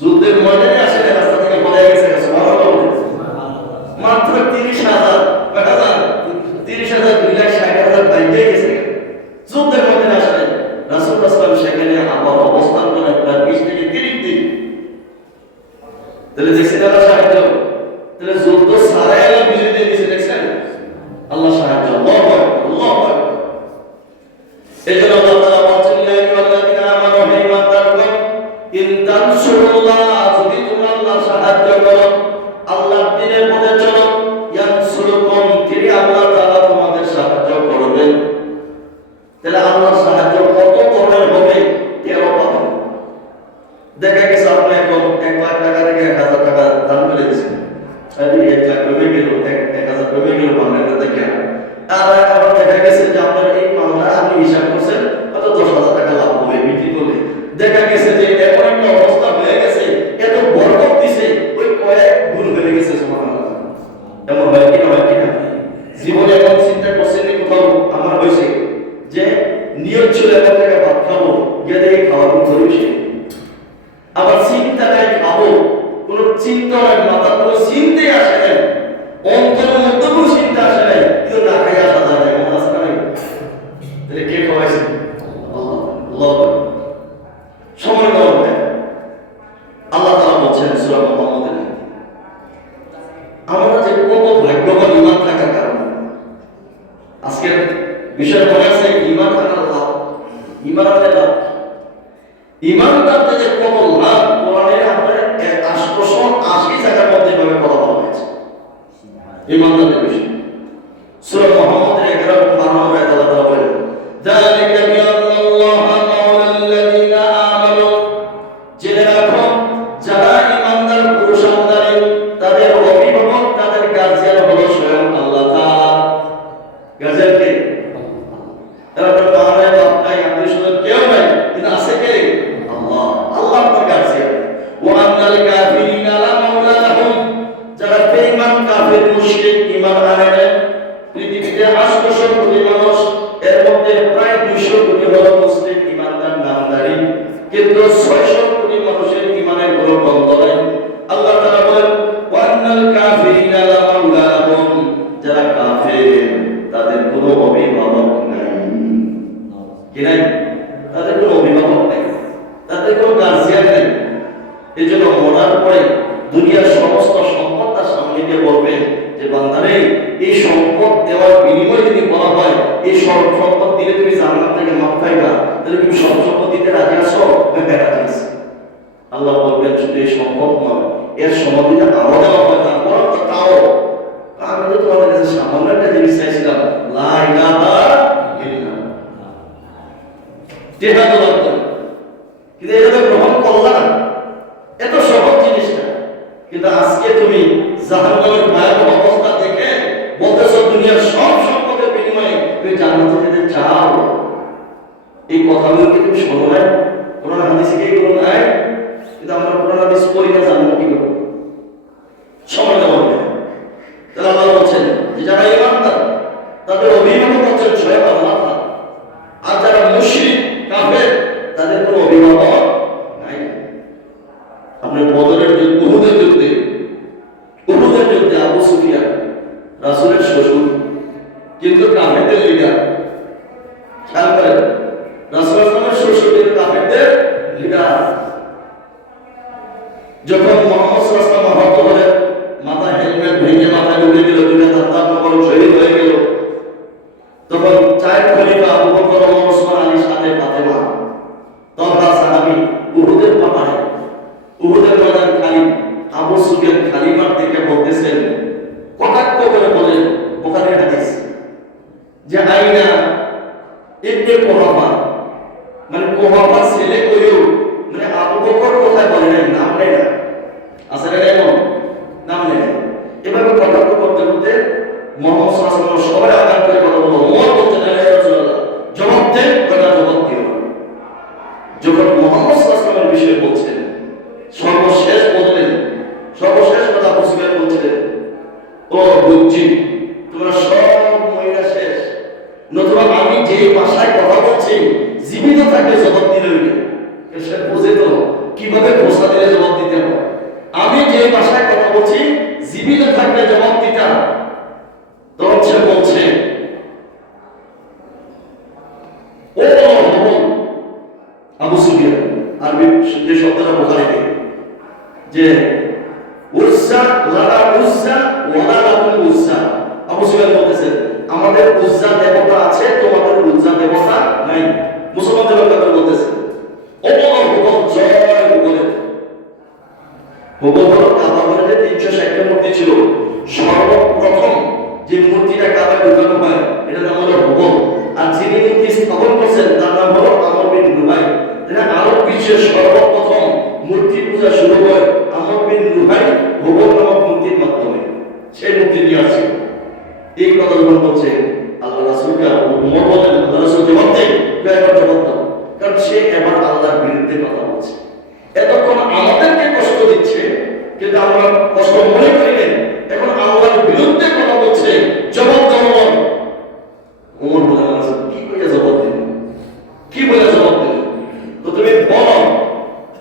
যুদ্ধের ময়দানে আসলে রাস্তা থেকে বলে গেছে মাত্র 30,000, 30,000, 2,60,000 বাইরে গেছে যুদ্ধের মধ্যে আসলে। রাসূল সাল্লাল্লাহু সেখানে আবার অবস্থান করেন প্রায় 20 থেকে 30 দিন। তাহলে দেখছেন আল্লাহ সাহায্য, তাহলে যুদ্ধ সারাই আল্লাহ বিজয় দিয়ে দিয়েছে, দেখছেন আল্লাহ সাহায্য। আল্লাহু আকবার, আল্লাহু আকবার। এজন্য আল্লাহ তাআলা বলেন, ইয়া আইয়ুহাল্লাযীনা আমানু হে ঈমানদারগণ, ইন তানসুরুল্লাহ, যদি তোমরা আল্লাহর সাহায্য করো, আল্লাহর দ্বীনের পথে চলো, ইয়ানসুরুকুম, তিনি আল্লাহ তাআলা তোমাদের সাহায্য করবেন। তাহলে আল্লাহর সাহায্য কত ধরনের হবে এও পাবেন। দেখা গেছে আপনি এখন 1 লাখ টাকা থেকে 1,000 টাকা দান করে দিয়েছেন, তাহলে 1 লাখ কমে গেল, 1,000 কমে গেল বাংলাটা থেকে। আর আবার দেখা গেছে যে আপনার এই মামলা আপনি হিসাব করছেন হয়তো 10,000 টাকা লাভ হবে বিক্রি করলে। দেখা গেছে যে এমন একটা অবস্থা হয়ে গেছে, এত বরকত দিছে, ওই কয়েক গুণ হয়ে গেছে। সুবহানাল্লাহ, এমন হয় কি না? জীবনে এমন চিন্তা করছেন কোথাও আমার হয়েছে যে নিয়ত ছিল এমন টাকা ভাত খাবো, গিয়ে দেখি খাওয়ার কোনো হয়েছে, আবার চিন্তা নাই খাবো, কোনো চিন্তা নাই, মাথা কোনো চিন্তাই আসে নাই, অন্তরের মধ্যে কোনো চিন্তা আসে নাই, কিন্তু না খাই আসা যায় না, এমন আসা নাই। তাহলে কে খাওয়াইছে? আল্লাহ। সময় দেওয়া হয়। আল্লাহ তাআলা বলছেন সূরা মুহাম্মদের, আমরা যে কত ভাগ্যবান ঈমান থাকার কারণে। আজকের বিষয় মনে আছে ঈমান থাকার লাভ, ঈমান আনলে লাভ। ঈমান থাকতে যে কত লাভ, কোরআনে আমাদের 880 জায়গার মধ্যে এভাবে কথা বলা হয়েছে ঈমানদারদের বিষয়ে। সূরা মুহাম্মদের 11-12 নম্বর আয়াতে আল্লাহ তাআলা বলেন, যালিকা বিআন্নাল্লাহা মাওলাল্লাযীনা আমানু, জেনে রাখো যারা ঈমানদার পুরুষ নারী, তাদের অভিভাবক, তাদের গার্জিয়ান হলো স্বয়ং আল্লাহ তাআলা। গার্জিয়ান কে? তারা তো বাবা বাপ নাই, আত্মীয়-স্বজন কেউ নাই, কিন্তু আছে কে? আল্লাহ। আল্লাহ আপনার গার্জিয়ান। ওয়া আন্নাল কাফিরিনা লা মাওলা লাহুম, যারা বেঈমান, কাফির, মুশরিক, ঈমান আনে না। পৃথিবীতে 800 কোটি মানুষ, এর মধ্যে প্রায় 200 কোটি হলো মুসলিম ঈমানদার নামধারী, কিন্তু 600 কোটি মানুষের ঈমানের কোনো গন্ধ নাই। আল্লাহ তাআলা বলেন, ওয়া আন্নাল কাফিরিনা লা মাওলা লাহুম, যারা কাফির তাদের কোনো অভিভাবক নাই। কি নাই? তাদের কোনো অভিভাবক নাই, তাদের কোনো গার্জিয়ান নাই। এই জন্য মরার পরে দুনিয়ার সমস্ত সম্পদ তার সামনে দিয়ে বলবে যে বান্দারে, এই সম্পদ দেওয়ার বিনিময়ে যদি বলা হয় এই সব সম্পদ দিলে তুমি জান্নাত থেকে মাফ পাইবা, তাহলে তুমি সব সম্পদ দিতে রাজি আছো? রাজি আছি। আল্লাহ বলবেন শুধু এই সম্পদ নয়, এর সমাধিতে আরো দেওয়া হয়, তারপর তাও আমি তো তোমাদের কাছে সামান্য একটা জিনিস চাইছিলাম, লা ইলাহা ইল্লাল্লাহ, যেটা তো লাগতো, কিন্তু এটা তো গ্রহণ করলা না, এত সহজ জিনিসটা। কিন্তু আজকে তুমি জাহান্নামের ভয়াবহ অবস্থা দেখে বলতেছো দুনিয়ার সব সম্পদের বিনিময়ে তুমি জান্নাতে যেতে চাও। এই কথাগুলো কি তুমি শোনো নাই? কোরআন হাদিসে কি এগুলো নাই? কিন্তু আমরা কোরআন হাদিস পড়ি না, জানবো কি করে? সময় দেওয়া হবে। তাহলে আল্লাহ বলছেন যে যারা ঈমানদার, তাদের অভিভাবক হচ্ছেন স্বয়ং আল্লাহ। ইবনে কুহাফা, মানে কুহাফার ছেলে কইও, মানে আবু বকর কোথায় বলে নাই, নাম নেই না, আসলে এমন নাম নেই। এভাবে কথা করতে করতে মোহাম্মদ সাল্লাল্লাহু আলাইহি ওয়াসাল্লাম সবাই আগাম করে কথা বলল, ওমর বলতে না, ইয়া রাসূলুল্লাহ জবাব দেন, কথা জবাব দিও। যখন মোহাম্মদ সাল্লাল্লাহু আলাইহি ওয়াসাল্লামের বিষয়ে বলছেন, সর্বশেষ বললেন, সর্বশেষ কথা বলছিলেন, ও বুঝছি তোমরা সব মহিলা শেষ, নতুবা আমি যে ভাষায় কথা বলছি জীবিত থাকলে জবাব দিলে সে বুঝে তো কিভাবে ঘোষণা দিলে জবাব দিতে হবে। আমি যে ভাষায় কথা বলছি জীবিত থাকলে জবাব দিতাম। তখন সে বলছে, ও আবু সুফিয়ান, আরবি যে শব্দটা বুখারীতে, যে উজ্জা লানা উজ্জা ওয়ালা লাকুম উজ্জা। আবু সুফিয়ান বলতেছেন, আমাদের উজ্জা দেবতা আছে, তোমাদের উজ্জা দেবতা নাই। মুসলমানদের কথা বলতেছে, ও হুবল জয় হুবল। হুবল হলো কাবা ঘরে 360টা মূর্তি ছিল, সর্বপ্রথম যে মূর্তিটা কাবায় ঢোকানো হয় এটার নাম হলো হুবল। আর যিনি মূর্তি স্থাপন করছেন তার নাম হলো আমর বিন লুহাই। আরব বিশ্বের সর্বপ্রথম মূর্তি পূজা শুরু হয় আমর বিন লুহাই হুবল নামক মূর্তির মাধ্যমে। সেই মূর্তি নিয়ে আসছে। এই কথা যখন বলছে আল্লাহ রাসূলকে ওমর বলেন, আল্লাহ রাসূল জবাব দেন, এবার জবাব দাও, কারণ সে এবার আল্লাহর বিরুদ্ধে কথা বলছে। এতক্ষণ আমাদেরকে কষ্ট দিচ্ছে কিন্তু আমরা কষ্ট মনে করিলেন, এখন আল্লাহর বিরুদ্ধে কথা বলছে, জবাব দাও। ওমর বলেন, কি কইয়া জবাব দেন, কি বলে জবাব দেন? তো তুমি বলো,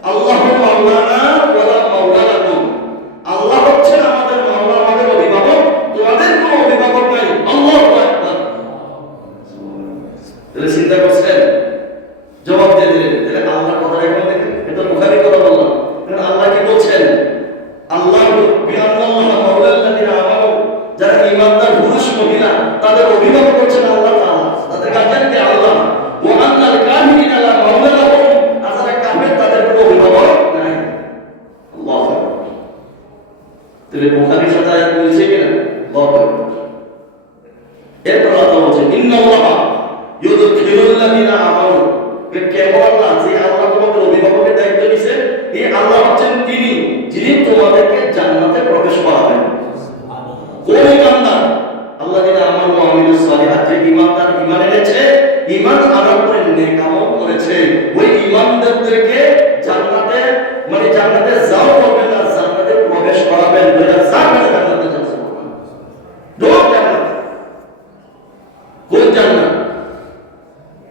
আল্লাহু মাওলানা ওয়ালা মাওলা লাকুম, আল্লাহ হচ্ছেন আমাদের মাওলা, আমাদের অভিভাবক, তোমাদের কোনো অভিভাবক নাই। আল্লাহু আকবার। তাহলে চিন্তা করছেন, জবাব দিয়ে দিলেন। তাহলে আল্লাহর কথা এখন দেখেন, এটা বুখারীর কথা বললাম। আল্লাহ কি বলছেন? আল্লাহ বিআন্নাল্লাহ মাওলাল্লাযিনা আমানু, যারা ঈমানদার পুরুষ মহিলা তাদের অভিভাবক হচ্ছেন আল্লাহ তাআলা, তাদের গার্ডিয়ান কে আল্লাহ। ওয়া আন্নাল কাফিরিনা লা মাওলা লাহুম, আর যারা কাফের তাদের কোনো অভিভাবক নাই। আল্লাহু আকবার। তাহলে বুখারীর সাথে আয়াত বলছে কিনা? আল্লাহু আকবার। এরপর আল্লাহ বলছেন, ইন্নাল্লাহা ইউদখিলুল্লাযিনা আমানু, কেবল আল্লাহ যে আল্লাহ তোমাদের অভিভাবকের দায়িত্ব নিছে, এই আল্লাহ হচ্ছেন তিনি যিনি তোমাদেরকে জান্নাতে প্রবেশ করাবেন। কোন ঈমানদার? আল্লাযিনা আমানু ওয়া আমিলুস সালিহাত, যে ঈমানদার ঈমান এনেছে, ঈমান আনার পরে নেক আমল করেছে, ওই ঈমানদারদেরকে জান্নাতে, মানে জান্নাতে যাও করবেন না, জান্নাতে প্রবেশ করাবেন। জান্নাতে যাও, দোয়া জান্নাত। কোন জান্নাত?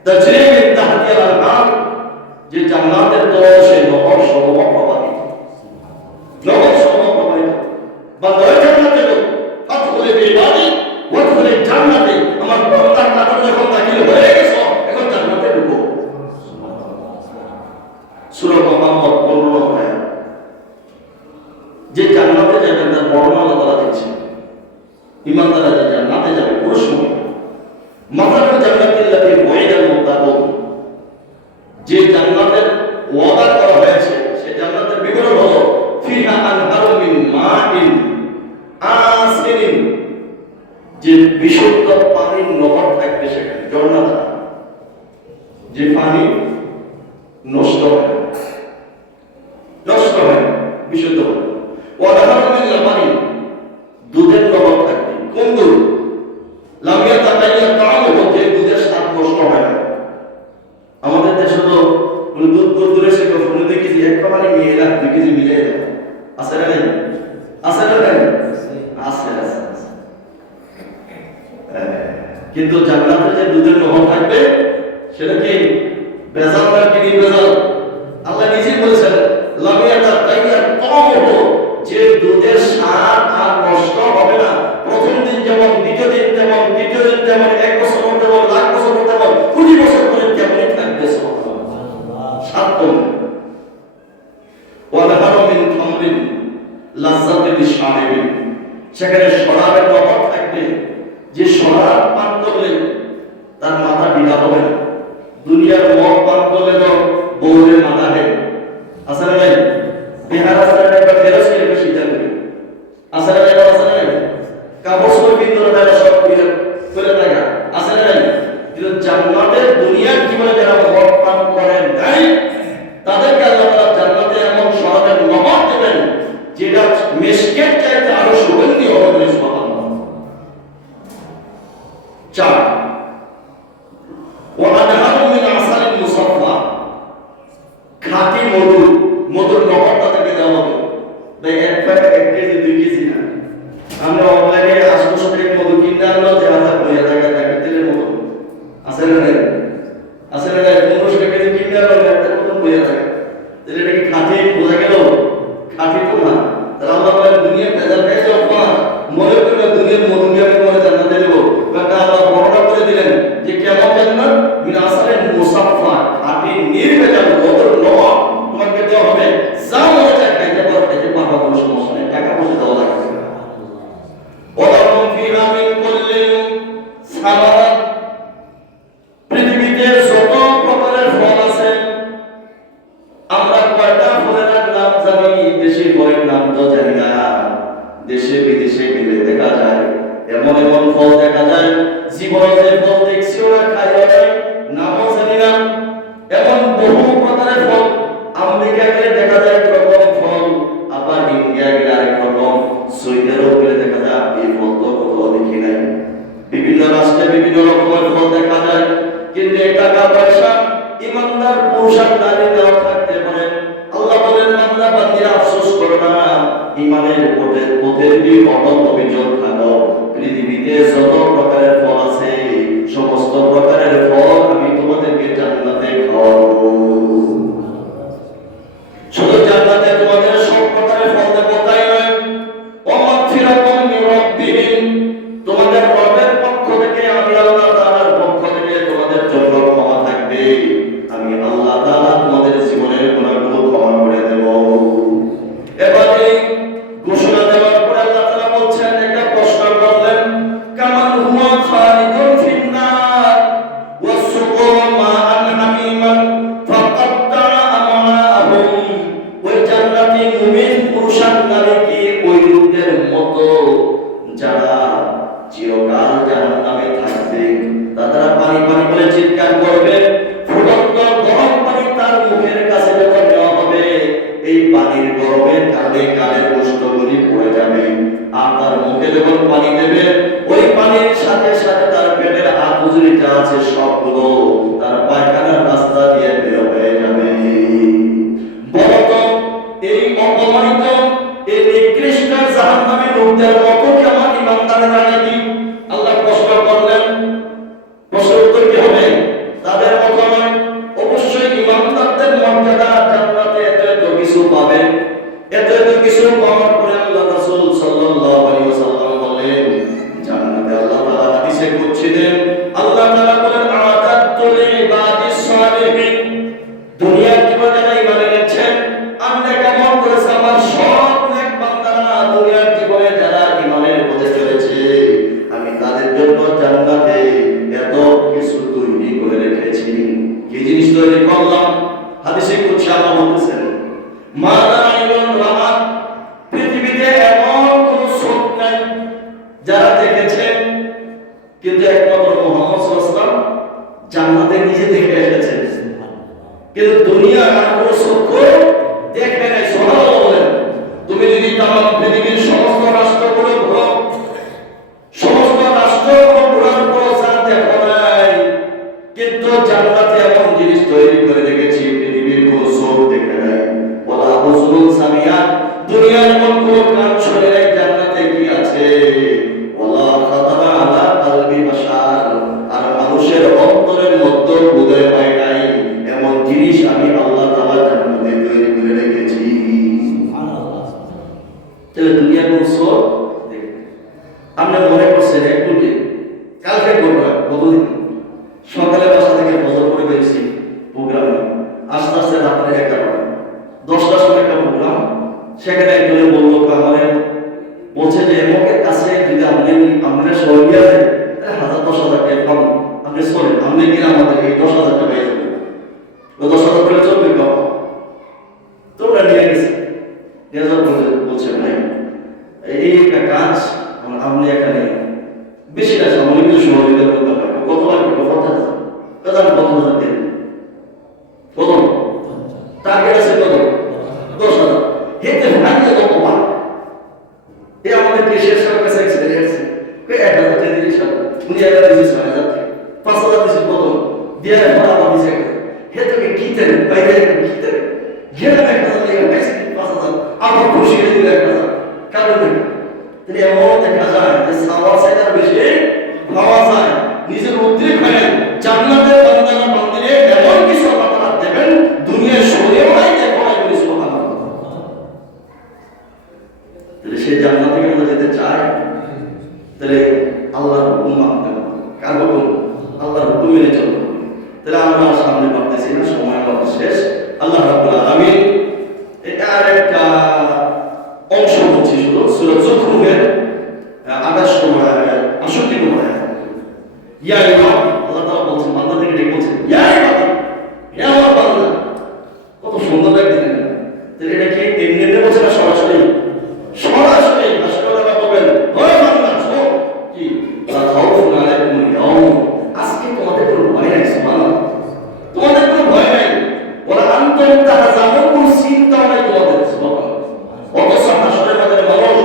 তাজরি মিন তাহতিহাল আনহার, যে জান্নাতের তলায় সেই নহর সমূহ প্রবাহিত, নহর সমূহ প্রবাহিত। বান্দা জান্নাতে যাও, আদখুলি বিইবাদি ওয়াদখুলি জান্নাতি, আমার বান্দার কাতারে যখন দাখিল হয়ে গেছো, এখন জান্নাতে ঢুকো। সূরা মুহাম্মদ 15 আয়াত। যে জান্নাতে যাবেন তার বর্ণনা আল্লাহ তাআলা দিচ্ছেন। ঈমানদাররা যে জান্নাতে যাবে পুরুষ মহিলা, মাসালুল জান্নাতিল্লাতী ওয়াইদাল মুত্তাকুন, যে জান্নাতের ওয়াদা করা হয়েছে সেই জান্নাতের বিবরণ হলো, ফিহা আনহারু মিন মাইন আসিরিন, যে বিশুদ্ধ পানির নহর থাকবে সেখানে, ঝর্ণা থাকবে, যে পানি নষ্ট হয় বিশুদ্ধ হয়। ওয়াদাহারু মিন লাবানিন, দুধের নহর থাকবে। কোন দুধ? লাম ইয়াতাকাইয়া তাআমুহু, যে দুধের স্বাদ নষ্ট হয় না। আমাদের দেশে তো দুধ দূরে সে কখনো দেখেছি এক কামারে নিয়ে এলাম 2 কেজি মিলে এলাম, আছে না নাই? আছে না নাই? আছে। কিন্তু জান্নাতে যে দুধের নহর থাকবে সেটা কি ভেজাল না কি নির্ভেজাল? আল্লাহ নিজেই বলেছেন, লাম ইয়াতাকাইয়া তাআমুহু, যে দুধের স্বাদ আর নষ্ট হবে না। প্রথম দিন যেমন, দ্বিতীয় দিন তেমন, তৃতীয় দিন তেমন, 1 বছর তেমন, লাখ বছর তেমন, কোটি বছর পরে তেমনই থাকবে। স্বাদ কমবে। ওয়াদাহারু মিন খামরিন লাযযাতিল লিশারিবিন, সেখানে শরাবের নহর থাকবে, যে শরাব পান করলে তার মাথা বিনা হবে না। দুনিয়ার মদ পান করলে তো বউয়ের মাথা হয়, আছে না নাই? বিহার আছে না? একবার ফেরত ছেড়ে বেশি করি, আছে না নাই? আছে না নাই? কাপড় চোপড় কিন্তু তারা সব খুলে থাকা, আছে না নাই? কিন্তু জান্নাতের দুনিয়ার জীবনে যারা মদ পান করেন নাই তাদেরকে আল্লাহ তাআলা জান্নাতে এমন শরাবের নহর দেবেন যেটা মিশকের চাইতে আরো সুগন্ধি হবে। সুবহানাল্লাহ। 4 ওয়াদাহারু মিন আসালিন মুসাফফা, খাঁটি মধুর নহর তাদেরকে দেওয়া হবে। তাই 1 কেজি 2 কেজি না, আমরা অনলাইনে 800 টাকা মধু কিনতে আনলো যে আমরা বইয়া টাকা টাকা তেলের মতো আছে না নাই? আছে না নাই? 1500 টাকা কেজি কিনতে আনলো একটা মতো বইয়া টাকা তাহলে এটা কি খাঁটি বোঝা গেল? খাঁটি তো না। তাহলে আল্লাহ বলেন দুনিয়ার ভেজাল খেয়ে যাও মনে করে না দুনিয়ার মধু দিয়ে আমি তোমার জান্নাতে দেবো। এটা আল্লাহ বর্ণনা করে দিলেন যে কেমন জান্নাত, মিন আসালিন মুসাফফা, খাঁটি নির্ভেজাল মধুর নহর তোমাকে দেওয়া হবে। যা মনে চায় খাইতে পারবা, কোনো সমস্যা নেই, টাকা পয়সা দেওয়া লাগবে না। ওয়ালাকুম ফিহা মিন কুল্লিন সামারাত, পৃথিবীতে যত প্রকারের ফল আছে আমরা কয়টা ফলের নাম জানি, দেশি ফলের নাম তো জানি না। দেশে বিদেশে গেলে দেখা যায় এমন এমন ফল দেখা যায় জীবনে যে ফল দেখছিও না খাইও নাই, নামও জানি না। এমন বহু প্রকারের ফল, আমেরিকা গেলে দেখা যায় একরকম ফল, আবার ইন্ডিয়া গেলে আরেক রকম, সৌদি আরব গেলে দেখা যায় এই ফল তো কোথাও দেখি নাই। বিভিন্ন রাষ্ট্রে বিভিন্ন রকমের ফল দেখা যায়, কিন্তু এই টাকা পয়সা ইমানদার পুরুষ আর নারীরাও থাকতে পারে। আল্লাহ বলেন বান্দা বান্দিরা আফসোস করো না, ইমানের পথের অটল অবিচল থাকো। পৃথিবীতে যত প্রকারের ফল আছে সমস্ত প্রকারের ফল আমি তোমাদেরকে জান্নাতে খাওয়াবো। শুধু জান্নাতে তোমাদের সব প্রকারের ফল দেবো তাই নয়, ওয়াগফিরাতুম মির রাব্বিহিম, তোমাদের রবের পক্ষ থেকে আমি আল্লাহ তাআলার পক্ষ থেকে তোমাদের জন্য ক্ষমা থাকবে। আমি আল্লাহ তাআলা তোমাদের জীবনের গুনাহগুলো ক্ষমা করে দেব। এবারে ঘোষণা দেওয়ার পর আল্লাহ তাআলা বলছেন, একটা প্রশ্ন করলেন, কামান হুয়া খালিদুন ফিন্নার ওয়াসুকু মাআন হামিমান ফাকাত্তাআ আমাহুম, ওই জান্নাতি মুমিন পুরুষ আর নারী কি ওই লোকদের মতো যারা চিরকাল জাহান্নামে থাকবে? তারা পানি পানি বলে চিৎকার করবে, ফুটন্ত গরম পানি তার মুখের কাছে যখন নেওয়া হবে এই পানির গরমের কারণে গালের গোশতগুলি পড়ে যাবে, আর তার মুখে যখন পানি দেবে ওই পানির সাথে সাথে তার পেটের আকুজুরি যা আছে সবগুলো তার পায়খানার রাস্তা দিয়ে বের হয়ে যাবে। বলত এই অপমানিত এই নিকৃষ্ট জাহান্নামী লোকদের মতো কি আমার ইমানদাররা নাকি? আল্লাহ প্রশ্ন করলেন, প্রশ্নের উত্তর কি হবে? তাদের মতো নয়, অবশ্যই ইমানদারদের মর্যাদা জান্নাতে এত কিছু পাবে। এত কিছু পাওয়ার পরে আল্লাহ রাসূল সাল্লাল্লাহু আলাইহি ওয়াসাল্লাম বলেন, জান্নাতে আল্লাহ তাআলা হাদিসে কুদসি দেন, আল্লাহ তাআলা বলেন, আ'তাদতু লিবাদিস সালিহিন, দুনিয়ার জীবনে যারা ঈমান এনেছেন আমরা কেমন করেছে আমার সব নেক বান্দারা দুনিয়ার জীবনে যারা ঈমানের পথে চলেছে আমি তাদের জন্য জান্নাতে এত কিছু তৈরি করে রেখেছি। কি জিনিস তৈরি করলাম? হাদিসে কুদসি আল্লাহ বলতেছেন, মা লা আইনুন রাআত, পৃথিবীতে এমন কোন চোখ নাই যারা দেখেছেন, কিন্তু একমাত্র মুহাম্মদ সাল্লাল্লাহু আলাইহি ওয়াসাল্লাম জান্নাতে নিজে দেখে এসেছেন, কিন্তু দুনিয়ার আর কোন চক্ষু দেখে নাই। সুবহানাল্লাহ বলেন। তুমি যদি তামাম পৃথিবীর সমস্ত রাষ্ট্রগুলো ঘুরো, সমস্ত রাষ্ট্রগুলো ঘোরার পর যা দেখো নাই, কিন্তু জান্নাতে এমন জিনিস তৈরি করে রেখেছি পৃথিবীর কোন চোখ দেখে নাই। ওয়ালা উযুনুন সামিআত, দুনিয়ার এমন কোন কান শুনে নাই জান্নাতে কি আছে। ওয়ালা খাতারা আলা কলবি বাশার, আর মানুষের অন্তরের মধ্যে উদয় হয় নাই এমন জিনিস আমি আল্লাহ তাআলা জান্নাতে তৈরি করে রেখেছি। সুবহানাল্লাহ। তাহলে দুনিয়ার কোন চোখ দেখে আমরা মনে করছেন একটু কালকে করবো কতদিন সকালে বাসা থেকে ফজর করে বেরিয়েছি প্রোগ্রামে, আস্তে আস্তে রাত্রে 11টা 10টার সময় একটা প্রোগ্রাম, সেখানে একজনে বললো আমাদের বলছে যে এমকের কাছে যদি আপনারা সহযোগী আছে 1000-10,000 টাকা পাবো, আপনি চলেন আপনি কিনা আমাদের এই 10,000 টাকা পেয়ে যাবেন, 10,000 করে চলবে বাবা। তোমরা নিয়ে গেছে বলছে ভাই এই একটা কাজ আপনি এখানে বেশি কাজ আমাকে কিছু সহযোগিতা করতে পারবেন, কত লাগবে? 50,000। দিয়ে বরাবর দিছে হে তোকে কিতেন বাইরে কিতেন গেলাম 1,000 টাকা পাইছি 5,000 আবার খুশি হয়ে দিল 1,000 কারণ তিনি এমন দেখা যায় যে সাওয়া সাইদার বেশি পাওয়া যায় নিজের উদ্রেক হয় জান্নাতের বান্দারা বান্দিরে এমন কিছু আল্লাহ দেবেন দুনিয়ার শরীরে নাই দেখো না বলি সুবহানাল্লাহ। তাহলে সেই জান্নাতে আমরা যেতে চাই, তাহলে আল্লাহর হুকুম মানতে হবে। কার হুকুম? আল্লাহর হুকুম মেনে চলতে হবে। তাহলে আমরা সামনে পারতেছি না, সময় আমাদের শেষ। আল্লাহ রাব্বুল আলামিন এটার একটা অংশ হচ্ছে শুধু সূরা যুখরুফের 28 নম্বর আয়াত 68 নম্বর আয়াত। ইয়া ইবাদ, আল্লাহ তাআলা বলছেন বান্দা থেকে ডেকে বলছেন ইয়া ইবাদ, ইয়া আমার বান্দা। কত সুন্দর লাগছে না? তাহলে এটা কি এমনি এমনি বলছে না, সরাসরি সরাসরি রাসূলুল্লাহ বলেন ও বান্দা শোনো কি লা খাউফুন আলাইকুমুল ইয়াউম, আজকে তোমাদের কোনো ভয় নাই। সুবহানাল্লাহ, তোমাদের কোনো ভয় নাই। ওয়ালা আনতুম তাহজানুন, কোনো চিন্তা নাই তোমাদের। সুবহানাল্লাহ। অথচ হাসরের ময়দানে মানুষ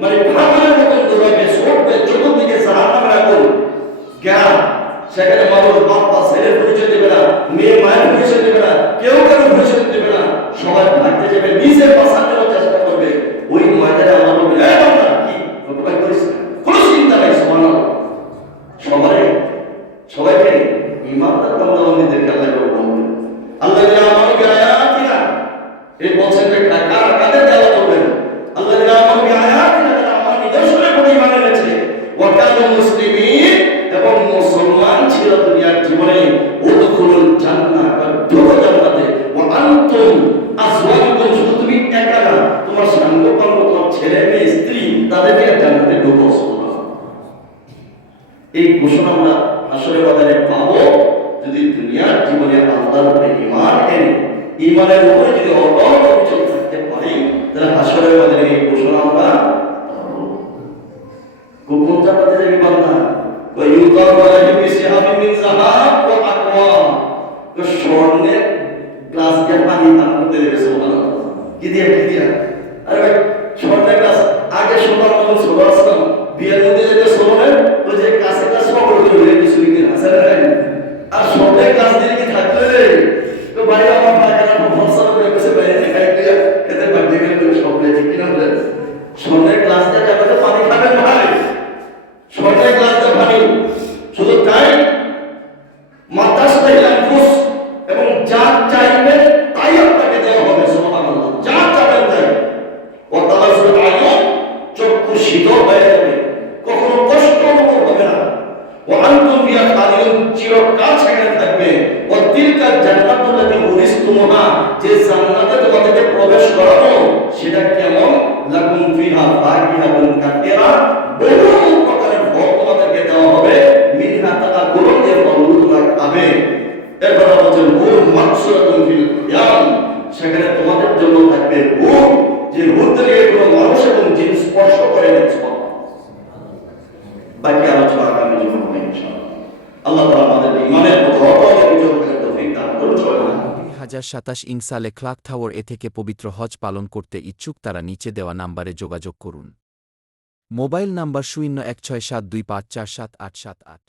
মানে ভাঙনের মতন দৌড়াবে, ছুটবে, চতুর্দিকে জাহান্নামের আগুন গ্যাস। সেখানে মানুষ বাপ্পা ছেলের পরিচয় দেবে না, মেয়ে মায়ের পরিচয় দেবে না, কেউ কারোর পরিচয় দেবে না, সবাই ভাগতে যাবে, নিজের বাঁচার চেষ্টা করবে। ওই ময়দানে আমরা বলবো এ বান্দা কি ভয় করিস না, কোনো চিন্তা নাই। সুবহানাল্লাহ। সবাইকে ইমানদার বান্দা-বান্দীদেরকে আল্লাহ বলবেন আল্লাহ আমাকে আয়াতিনা, এই বলছেন কাদের দেওয়া করবেন আল্লাহ আমাকে আয়াতিনা, যারা আমার নিদর্শনের প্রতি ঈমান এনেছে ওয়া কানু মুসলিমিন, এবং মুসলমান ছিল দুনিয়ার জীবনে, উদখুলুল জান্নাহ, ঢুকো জান্নাতে, ওয়া আনতুম আজওয়াজুকুম, শুধু তুমি একা না, তোমার সঙ্গ পাঙ্গ, তোমার ছেলে মেয়ে স্ত্রী, তাদেরকে জান্নাতে ঢুকো। এই ঘোষণা আমরা আসলে বাজারে পাবো যদি দুনিয়ার জীবনে আল্লাহর উপরে ঈমান এনে ঈমানের উপরে যদি অটল অবিচল থাকতে পারি, তাহলে আসলে বাজারে এই ঘোষণা আমরা পাবো। কোন জান্নাতে যাবে বান্দা? ওয়া ইউতাবু আলাইহিম বিসিহাবিন মিন যাহাব ওয়া আকওয়াম, তো স্বর্ণের গ্লাস দিয়ে পানি পান করতে দেবে। সুবহানাল্লাহ। কি দিয়া আরে ভাই স্বর্ণের গ্লাস আগে সোনার মতন ছোট আসলাম, বিয়ের মধ্যে যেটা সোনার ওই যে কাছে কাছে সকল করে কিছু দিন আছে না, আর স্বর্ণের গ্লাস দিয়ে কি থাকলে তো ভাই আমার ভাইরা প্রফেসর করে বসে বাইরে খাই দিয়ে খেতে পারবে কিন্তু স্বর্ণের ঠিক কিনা বলে স্বর্ণের গ্লাস দিয়ে যাবে পানি খাবেন ভাই, স্বর্ণের গ্লাস দিয়ে পানি। শুধু তাই মাতাসতাইল আনফুস, এবং যা চাইবেন তাই আপনাকে দেওয়া হবে। সুবহানাল্লাহ। যা চাইবেন তাই। ওয়া তালাসুল আয়ুন, চক্ষু শীতল হয়ে যাবে, কখনো কষ্ট অনুভব হবে না। ওয়া আনতুম ফিহা খালিদুন, চিরকাল সেখানে থাকবে। ওয়া তিলকা জান্নাতুল্লাতী উরিসতুমুহা, যে জান্নাতে তোমাদেরকে প্রবেশ করাবো সেটা কেমন? লাকুম ফিহা ফাকিহাতুন কাসীরা, বহু প্রকারের ফল তোমাদেরকে দেওয়া হবে। মিনহা তাআকুলুন, এর ফলগুলো তোমরা খাবে। এরপর বলছেন হুর মাকসুরাতুন ফিল কিয়াম, সেখানে তোমাদের জন্য থাকবে হুর, যে হুরদেরকে কোনো মানুষ এবং জিন স্পর্শ করে না। বাকি আলোচনা আগামী জীবন হবে ইনশাআল্লাহ। আল্লাহ তাআলা আমাদের ঈমানের পথে অটল অবিচল থাকার তৌফিক দান করুন। 2027 ইনসালে ক্লক টাওয়ার এ থেকে পবিত্র হজ পালন করতে ইচ্ছুক তারা নিচে দেওয়া নাম্বারে যোগাযোগ করুন। Mobile number 016725478788।